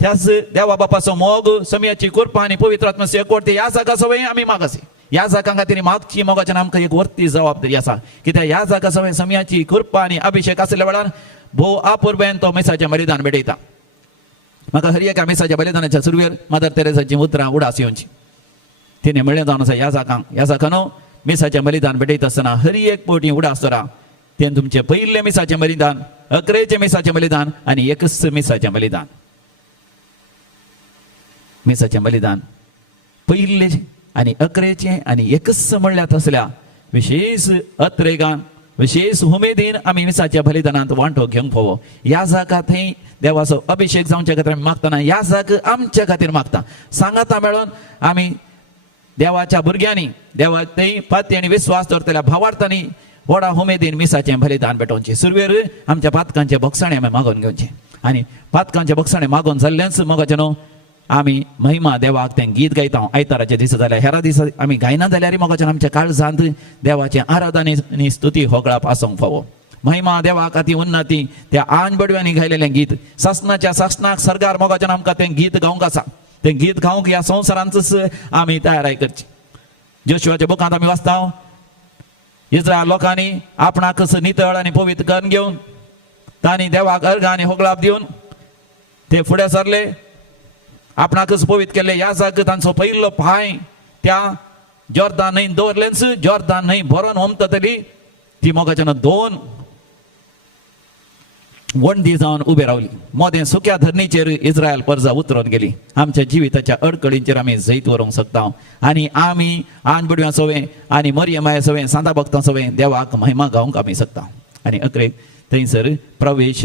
त्याच देवा बापाचो मोग समेयाची कृपा आनी पवित्र आत्म्याचो एकवट ते ह्या जागा सवय आमी मागसी ह्या जागां खातीर मागची मोगाच्यान आमकां एक वर्ती जबाबदारी आसा कित्याक ह्या जागा सवय समेयाची कृपा आनी अभिषेक आसल्या वेळार भोव अपूर्वेन तो मिसाचें बलिदान भेटयता म्हाका हर एका मिसाच्या बलिदानाच्या सुरवेर मादर तेरेसाची उतरां उडास येवची तिने म्हणलें जावन आसा ह्या जागां मिसाचें बलिदान भेटयता आसतना हर एक पोटी उडास धरा तें तुमचें पयलें मिसाचें बलिदान 11चें मिसाचें बलिदान आनी 1 मिसाचें बलिदान मिसाचें बलिदान पयलें आनी 11चें आनी 1 म्हणल्यार असल्या विशेष अत्रेगान विशेष उमेदीन आमी मिसाच्या बलिदानांत वांटो घेवंक फोवो ह्या जागा थंय देवाचो अभिषेक जावचे खातीर आमी मागतना ह्या जाग आमच्या खातीर मागता सांगाता मेळोन आमी देवाच्या भुरग्यांनी देवा थंय पाती आनी विस्वास दवरतल्या भावार्थांनी व्हडा उमेदीन मिसाचें बलिदान भेटोवचें सुरवेर आमच्या पातकांचे बक्षाणें आमी मागोवन घेवचें आनी पातकांचे बक्षाणें मागोवन जाल्लेंच मोगाच्यान आमी महिमा देवाक तें गीत गायता आयताराचे दीस जाल्यार हेरा दीस आमी गायना जाल्यार मोगाच्यान आमच्या काळजांत देवाचें आराधन आनी स्तुती होगळाप आसूंक फावो महिमा देवाक ती उन्नती त्या आन बडव्यांनी गायलेलें गीत सासनाच्या सासनाक सरगार मोगाच्यान आमकां तें गीत गावंक आसा तें गीत गावंक ह्या संवसारांतच आमी तयाराय करची जोशुआच्या बुकांत आमी वाचता इस्रायल लोकांनी आपणाकच नितळ आनी पवित्र करून घेवन तांणी देवाक अर्घ आनी होगळाप दिवन ते फुडें सरले आपणाकच पवित्र केले ह्या जाग तांचो पयलो पांय त्या जॉर्दान न्हंय दवरलेंच जॉर्दान न्हंय भरोन ओमतली ती मोगाच्यान 2 वंडी जावन उबे रावली मोदें सुक्या धरणीचेर इस्रायल परजा उतरून गेली आमच्या जिविताच्या अडकळींचेर आमी जैत व्हरूंक शकता आनी आमी आनबडव्यां सवें आनी मरियमाया सवें सांदा भक्तां सवें देवाक महिमा गावंक आमी शकता आनी अकरेक थंयसर प्रवेश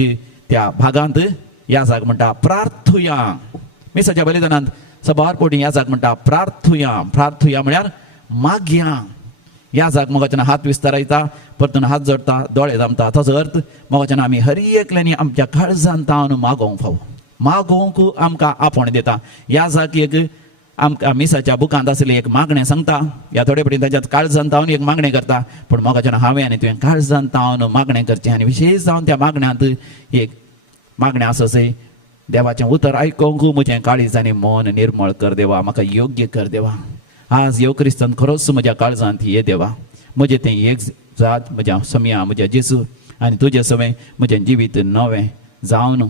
त्या भागांत ह्या जाग म्हणटा प्रार्थुया. मिसाच्या बलिदानांत सबार पोटी ह्या जाग म्हणटा प्रार्थुया. प्रार्थुया म्हळ्यार मागया. ह्या जाग मोगाच्यान हात विस्तारायता, परतून हात जोडटा, दोळे धामता. ताचो अर्थ मोगाच्यान आमी हर एकल्यानी आमच्या काळजांत तावन मागोवंक फावो. मागोवंक आमकां आपोण दिता. ह्या जाग एक आमकां मिसाच्या बुकांत आसलें एक मागणें सांगता. ह्या थोडे पटी ताच्यात काळजांत तावन एक मागणें करता, पूण मोगाच्यान हांवें आनी तुवें काळजांत तावन मागणें करचें. आनी विशेश जावन त्या मागण्यांत एक मागणें आसा सय, देवाचें उतर आयकोंक म्हजें काळीज आनी मन निर्मळ कर देवा, म्हाका योग्य कर देवा. आज ह्यो क्रिस्तांत खरोच म्हज्या काळजांत ये देवा. म्हजें तें एक जात म्हज्या समया म्हज्या जेजू, आनी तुजे सवय म्हजें जिवीत नवें जावन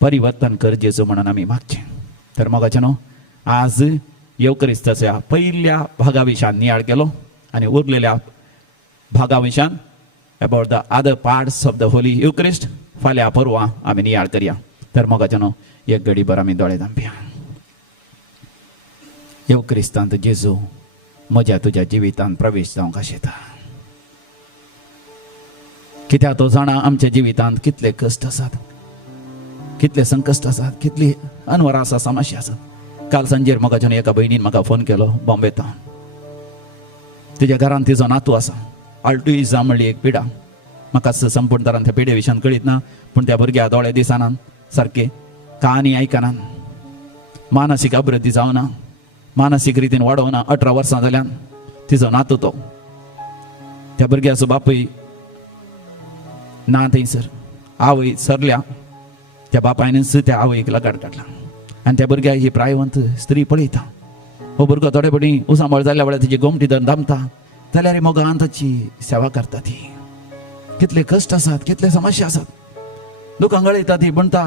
परिवर्तन कर जेजू म्हणून आमी मागचें. तर मोगाचेनो आज ह्यो क्रिस्ताच्या पयल्या भागा विशान नियाळ केलो, आनी उरलेल्या भागा Vishan about the other parts of the holy युक्रिस्ट फाल्यां परवां आमी नियाळ करया. तर मोगाचेनो एक घडीभर आमी दोळे धांपया. ह्यो क्रिस्तांत जेजू म्हज्या तुज्या जिवितांत प्रवेश जावंक आशेता. कित्याक तो जाणा आमच्या जिवितांत कितले कश्ट आसात, कितले संकश्ट आसात, कितली अनवरां आसा, समस्या आसात. काल सांजेर मोगाच्यान एका भयणीन म्हाका फोन केलो बॉम्बेतान. तिच्या घरांत तिचो नातू आसा, अल्टिझम म्हणली एक पिडा. म्हाका संपूर्ण तरान त्या पिडे विशयान कळीत ना, पूण त्या भुरग्या दोळे दिसनान, सारके कानी आयकनान, मानसीक अभिवृद्धी जावना, मानसीक रितीन वाडोवना. 18 वर्सां जाल्यान तिचो नातू तो. त्या भुरग्याचो बापूय ना थंयसर. आवय सरल्या, त्या बापायनच त्या आवयक लगाड काडला. आनी त्या भुरग्याक ही प्रायवंत स्त्री पळयता. हो भुरगो थोडे पटी उसांबळ जाल्ल्या वेळार तिची गोमटी धरून धामता, जाल्यार मोगान ताची सेवा करता. ती कितले कश्ट आसात, कितले समस्या आसात, दुखां गळयता. ती म्हणटा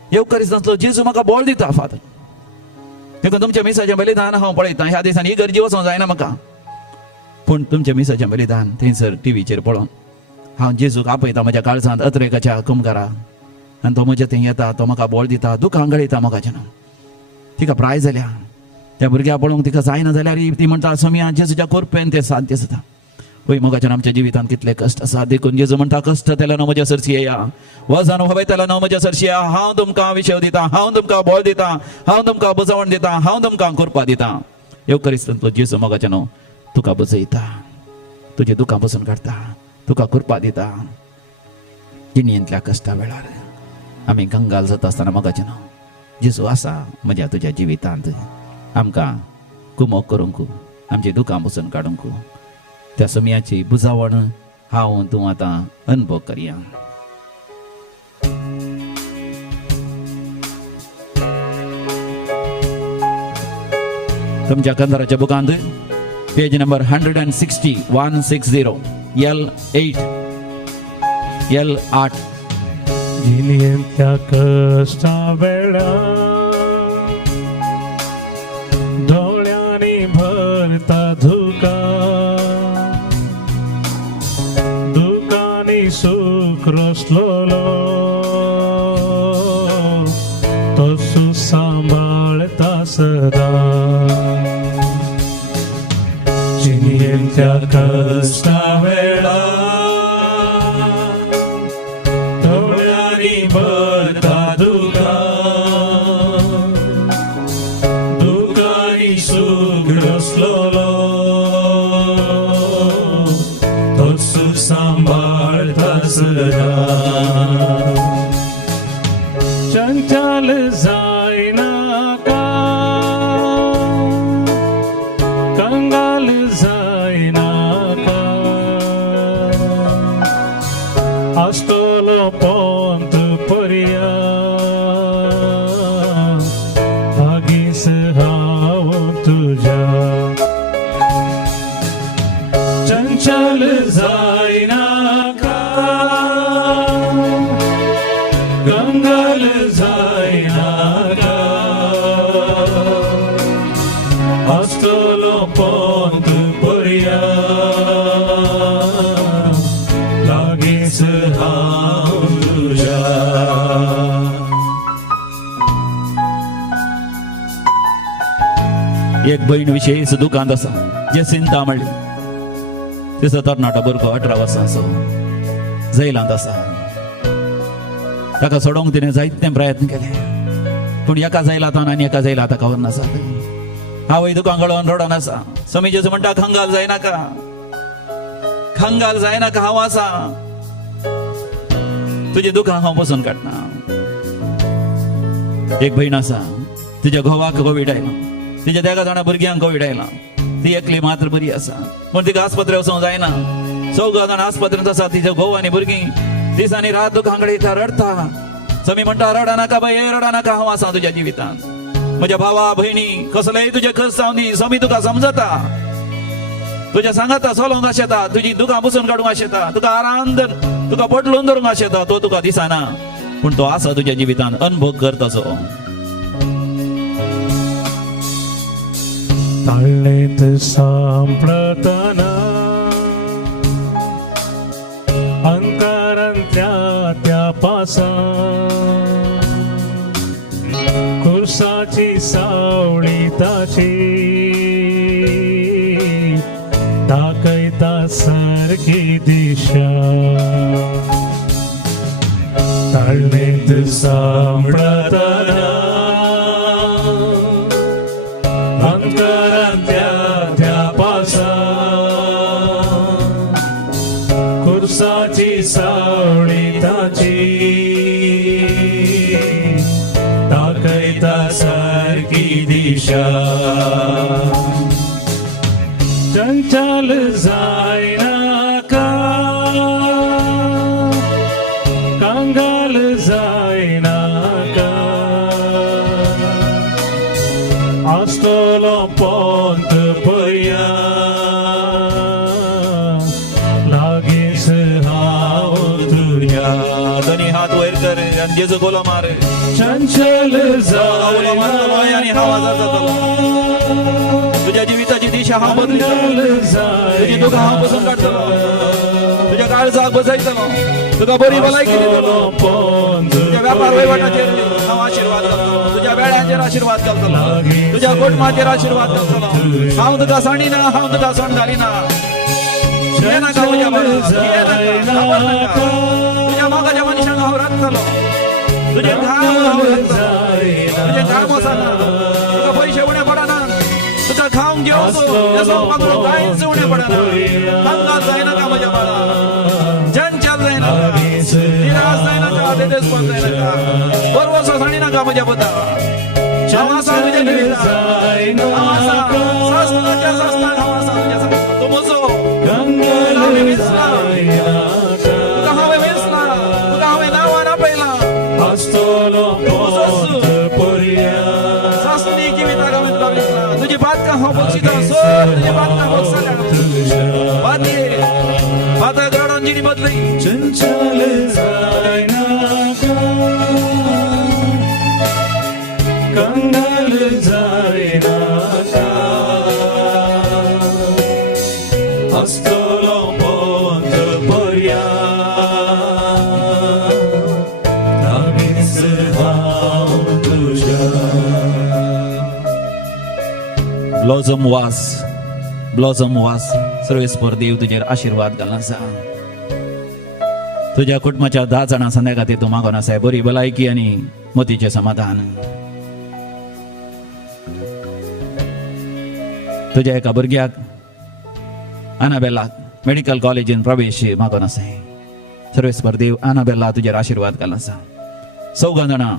येवकारिस्तांतलो जेजू म्हाका बोळ दिता फादर. देखून तुमच्या मिसाचें बलिदान हांव पळयतां. ह्या दिसांनी इगर्जी वचोंक जायना म्हाका, पूण तुमच्या मिसाचें बलिदान थंयसर टीव्हीचेर पळोवन हांव जेजूक आपयता म्हज्या काळजांत अत्रेकाच्या कुमकारा. आनी तो म्हज्या थंय येता, तो म्हाका बोळ दिता, दुखां गळयता. मोगाचें तिका प्राय जाल्या. त्या भुरग्याक पळोवंक तिका जायना जाल्यार ती म्हणटा सोम्या जेजूच्या कृपेन तें साध्य जाता. वय मोगाच्यान आमच्या जिवितांत कितले कश्ट आसा. देखून जेजू म्हणटा कश्ट तेला न्हू म्हज्या सरशी येया, वजन हवय तेला न्हू म्हज्या सरशी येया. हांव तुमकां विशय दिता, हांव तुमकां बोळ दिता, हांव तुमकां बुजवण दिता, हांव तुमकां कृपा दिता. येवकारिस्तांतलो जेजू मोगाच्यान तुका बुजयता, तुजें दुखां पसून काडटा, तुका कृपा दिता. जिणेंतल्या कश्टा वेळार आमी कंगाल जाता आसतना मोगाच्यान जेजू आसा म्हज्या तुज्या जिवितांत. आमकां कुमोग करूंक, आमची दुखां पसून काडूंक. त्या समयाची बुजावण हांव तूं आतां अनुभव करया. तुमच्या कंदाराच्या बुकांत पेज नंबर 160 L8 L8. जिणेंतल्या कश्टा वेळार दोळ्यांनी भरता धुका, दुखांनी सुख रसलोलो, तसू सांबाळता सदा. जिणेंतल्या कश्टा वेळार भरता दुखा, दुखांनी सुख रसलोलो, तसू सांबाळता सदा. चंचल जायना का, कंगाल जायना का, आसतलो पोंत पर्या, लागींच हांव तुज्या. चंचल जायना का, कंगाल जायना का, आसतलो पोंत पर्या, लागींच हांव तुज्या. एक बहीण विशेष दुकांत आसा, जेसिंता म्हणली. तिचो तरणाटो भुरगो 18 वर्सांचो जैलांत आसा. ताका सोडोंक तिणें जायते प्रयत्न केले पूण एका जैलातान आनी एका जैला ताका व्हरून आसात. हांवूय तुका गळोवन रडोन आसा. समी जेजू म्हणटा खंगाल जायनाका, खंगाल जायनाका, हांव आसा. तुझे दुखां हांव पसून काडना. एक भयण आसा, तिच्या घोवाक कोवीड आयला, तिच्या 10 जाणां भुरग्यांक कोवीड आयला. ती एकली मात्र बरी आसा पूण तिका आस्पत्रे वचोंक जायना. 14 जाणां आस्पत्रेंत आसा. तिचे घोव आनी भुरगीं दिसांनी रात दुखां कडेन रडता. समी म्हणटा रडा नाका बाये, रडा नाका, हांव आसा तुज्या जिवितांत. म्हज्या भावा भयणी, कसलेय तुजे खस जावं दी, समी तुका समजता. तुज्या सांगाता चलोंक आशेता, तुजी दुखां पुसून काडूंक आशेता, तुका आराम तुका पटलून धरूंक आशेता. तो तुका दिसना पूण तो आसा तुज्या जिवितांत. अनुभव कर ताचो. ताळ्ळेत सांपळतना अंकारांतल्या त्या पासा खुर्साची सावळी ताची दाखयता सारकी दिशा. ताळ्ळेत सांपळतना अंतरांतल्या त्या पासा खुर्साची सावळी ताची दाखयता सारकी दिशा. चंचल जायनाका, कंगाल जायनाका, आस्तलो पोंत पर्या लागीस हांव तुज्या. दोन्ही हात वयर कर आनी जेजू गोलो मार. चंचल गोलो मारतलो आनी हांव आजार जातलो. तुज्या जिविताची दिशा हांव बदलतलो. तुजी दुखां हांव पसून काडटलो. तुज्या काळजाक बसयतलो. तुका बरी भलायकी दितलो. तुज्या व्यापार वहिवाटाचेर हांव आशिर्वाद घालतलो. तुज्या वेळांचेर आशिर्वाद घालतलो. तुज्या कुटुंबाचेर आशिर्वाद घालतलो. हांव तुका सांडिना, हांव तुका सण घालिना. येनाका म्हज्या बाळा, येनाका. तुज्या मोगाच्या मनशांक हांव राखतलो. तुजे घाम हांव राखतलो. तुजे घाम वचना. तुका पयशे उणे पडना. तुका खावंक घेवंक मागलो कांयच उणे पडना. कंगाल जायनाका म्हज्या बाळा. चंचल जायनाका, निराश जायनाका, देदेसपण जायनाका. परवसो सांडिनाका म्हज्या पुता. हांव आसा तुज्या जिवितांत. हांव आसा. सासणाच्या सासणाक हांव आसा तुज्या सांगात. तूं म्हजो. तुका हांवें वेंचला. तुका हांवें वेंचला. तुका हांवें नांवान आपयलां. सासणी जिविताक हांवें तुका वेंचला. तुजी बातकां हांव बक्षितां. सोड तुजी बातकां बक्षाल्या. बातक रडोन जिणी बदलय. चंचल जायनाका, कंगाल जायनाका, आस्तलो पोंत पर्या लागीस हांव तुज्या. ब्लॉसम वास सर्वेस्पर देव तुजेर आशिर्वाद घालना आसा. तुज्या कुटुंबाच्या 10 जाणां संध्या खातीर तूं मागोन आसाय बरी भलायकी आनी मोतीचें समाधान. तुज्या एका भुरग्याक आनाबेलाक मेडिकल कॉलेजीन प्रवेश मागोन आसाय. सर्वेस्पर देव आनाबेला तुजेर आशिर्वाद घालना आसा. 14 जाणां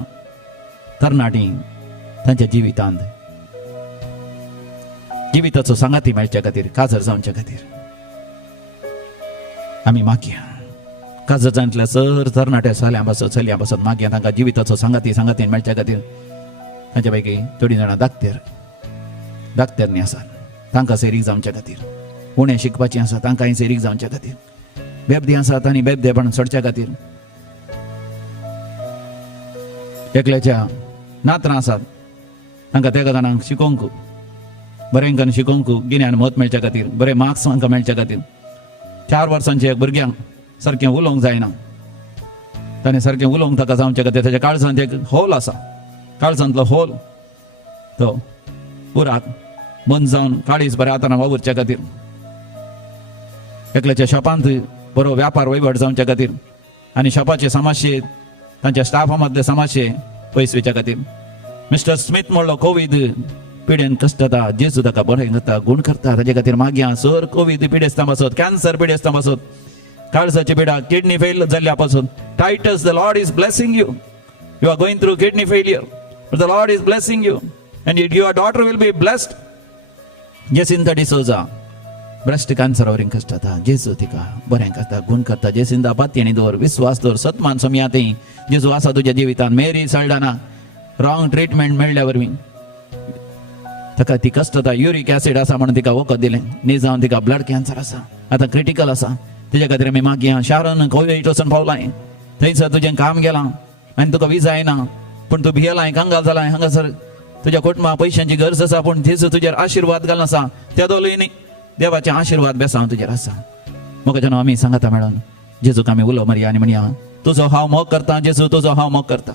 तरणाटी तांच्या जिवितांत जिविताचो सांगाती मेळच्या खातीर, काजर जावच्या खातीर आमी मागया. काजरांतल्या सर तरणाट्या साल्यां पासून चलयां पासून मागया तांकां जिविताचो सांगातीन मेळच्या खातीर. तांच्या पैकी थोडीं जाणां धाकटेर आसात. तांकां सेरीक जावच्या खातीर. उणें शिकपाचीं आसा तांकांय सेरीक जावच्या खातीर. बेबदी आसात आनी बेबदेपण सोडच्या खातीर. एकल्याच्या नात्रां आसात तांकां 10 जाणांक शिकोवंक बरेंकन शिकोवंक गिन्यान मत मेळच्या खातीर. बरे मार्क्स तांकां मेळच्या खातीर. 4 वर्सांच्या भुरग्यांक सारकें उलोवंक जायना. ताणें सारकें उलोवंक ताका जावच्या खातीर ताच्या काळजांत एक होल आसा. काळजांतलो होल तो पुरात बंद जावन काळीज बरें हातान वावरच्या खातीर. एकल्याच्या शॉपांत बरो व्यापार वैभट जावच्या खातीर आनी शॉपाचे समस्ये तांच्या स्टाफा मदले समस्ये पयसुच्या खातीर मिस्टर स्मिथ म्हणलो कोविड पिडेन कश्ट जाता जेजू ताका बरें करता गूण करता ताजे खातीर मागया सर कोविड पिडेस्ता पासत कॅन्सर पिडेस्ता पासत काळजाची पिडा किडनी फेल जाल्ल्या पासून Titus the Lord is blessing you you are going through kidney failure the Lord is blessing you and your daughter will be blessed Jacinta D'Souza breast cancer वरील कश्ट जाता जेजू तिका बरें करता गूण करता जेसिंता पातयेणी दवर विश्वास दवर सतमान समयातय जेजू आसा तुज्या जिवितान मेरी सल्डाना रॉंग ट्रीटमेंट मेळ्ळ्या वरवीं ताका ती कश्ट जाता युरीक ऍसीड आसा म्हणून तिका वखद दिलें न्ही जावन तिका ब्लड कॅन्सर आसा आतां क्रिटिकल आसा तुज्या खातीर आमी मागया शारान कोविड वचून पावलाय थंयसर तुजें काम गेलां आनी तुका विजा येना पूण तूं भियेलाय कांगाल जालाय हांगासर तुज्या कुटुंबा पयशांची गरज आसा पूण जेजू तुजेर आशिर्वाद घालून आसा त्या दोलय न्ही देवाचे आशिर्वाद बेसांव तुजेर आसा म्हाका जेन्ना आमी सांगता मेळोन जेजूक आमी उलो मारया आनी म्हणया तुजो हांव मोग करता जेजू तुजो हांव मोग करता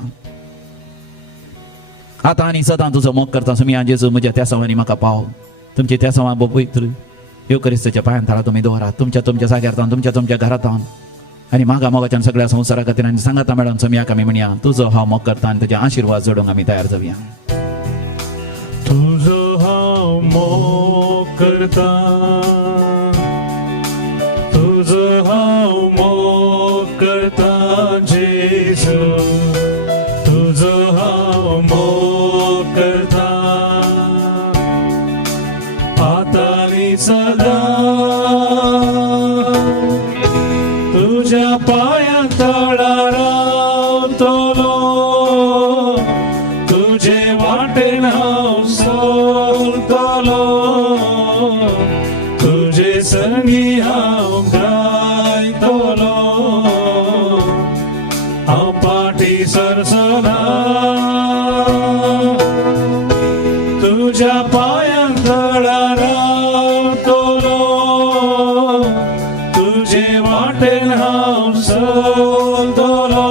आतां आनी सदां तुजो मोग करता सुमया जेजू म्हज्या त्या सवांनी म्हाका पाव तुमचे त्या सवां पवित्र युकरिस्ताच्या पांयां थळा तुमी दवरात तुमच्या जाग्यार तुमच्या घरांत आनी म्हाका मोगाच्यान सगळ्या संवसारा खातीर आनी सांगाता मेळोन सुमयाक आमी म्हणया तुजो हांव मोग करता आनी तुजे आशिर्वाद जोडूंक आमी तयार जावया तुझो हांव मोग करता तुझो हांव मोग करता जेजू तुझो हांव मोग करता आतांनी सदां तुझ्या पांयां तळा रावतलो तुझे वाटेन हांव चलतलो तुझे संगी हांव गायतलो हांव पाटी सरसना तुझ्या पांयां तळा रावतलो तुझे वाटेन हांव चलतलो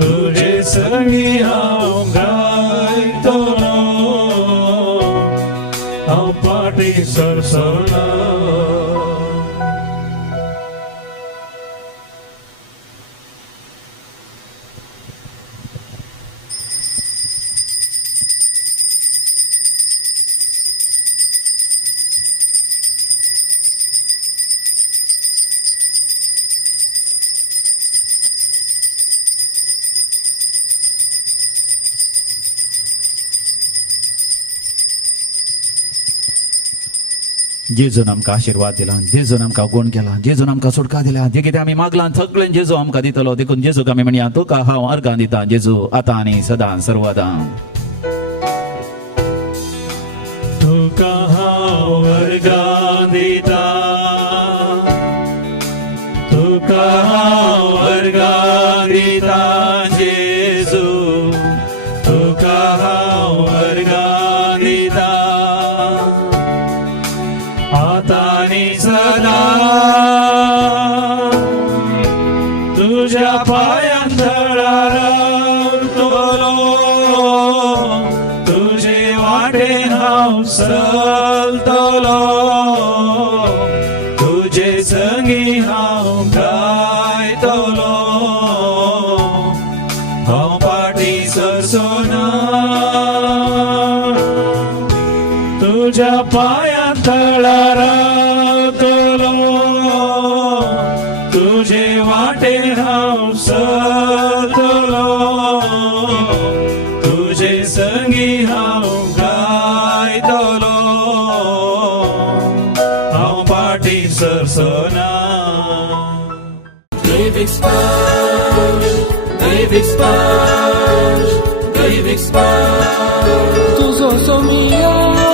तुझे संगी हांव गायतलो हांव पाटी सरसना जेजून आमकां आशिर्वाद दिला जेजून आमकां गूण केला जेजून आमकां सुटका दिल्या जे कितें आमी मागलां सगळें जेजू आमकां दितलो देखून जेजूक आमी म्हणया तुका हांव अर्गां दिता जेजू आतां आनी सदां सर्वदां तुका हांव अर्गां दिता तुका हांव अर्गां दिता जेजू तुका हांव अर्गां दिता आतांनी सदां तुझ्या पांयां तळा रावतलो तुझे वाटेन हांव चलतलो तुझे संगी हांव गायतलो हांव पाटी सरसोना तुझ्या पांयां तळा रावतलो तुझे वाटेन हांव चलतलो तुझे संगी हांव गायतलो हांव पाटी सरसना Gavik Sponge, Gavik Sponge, Gavik Sponge. Tuzo somia.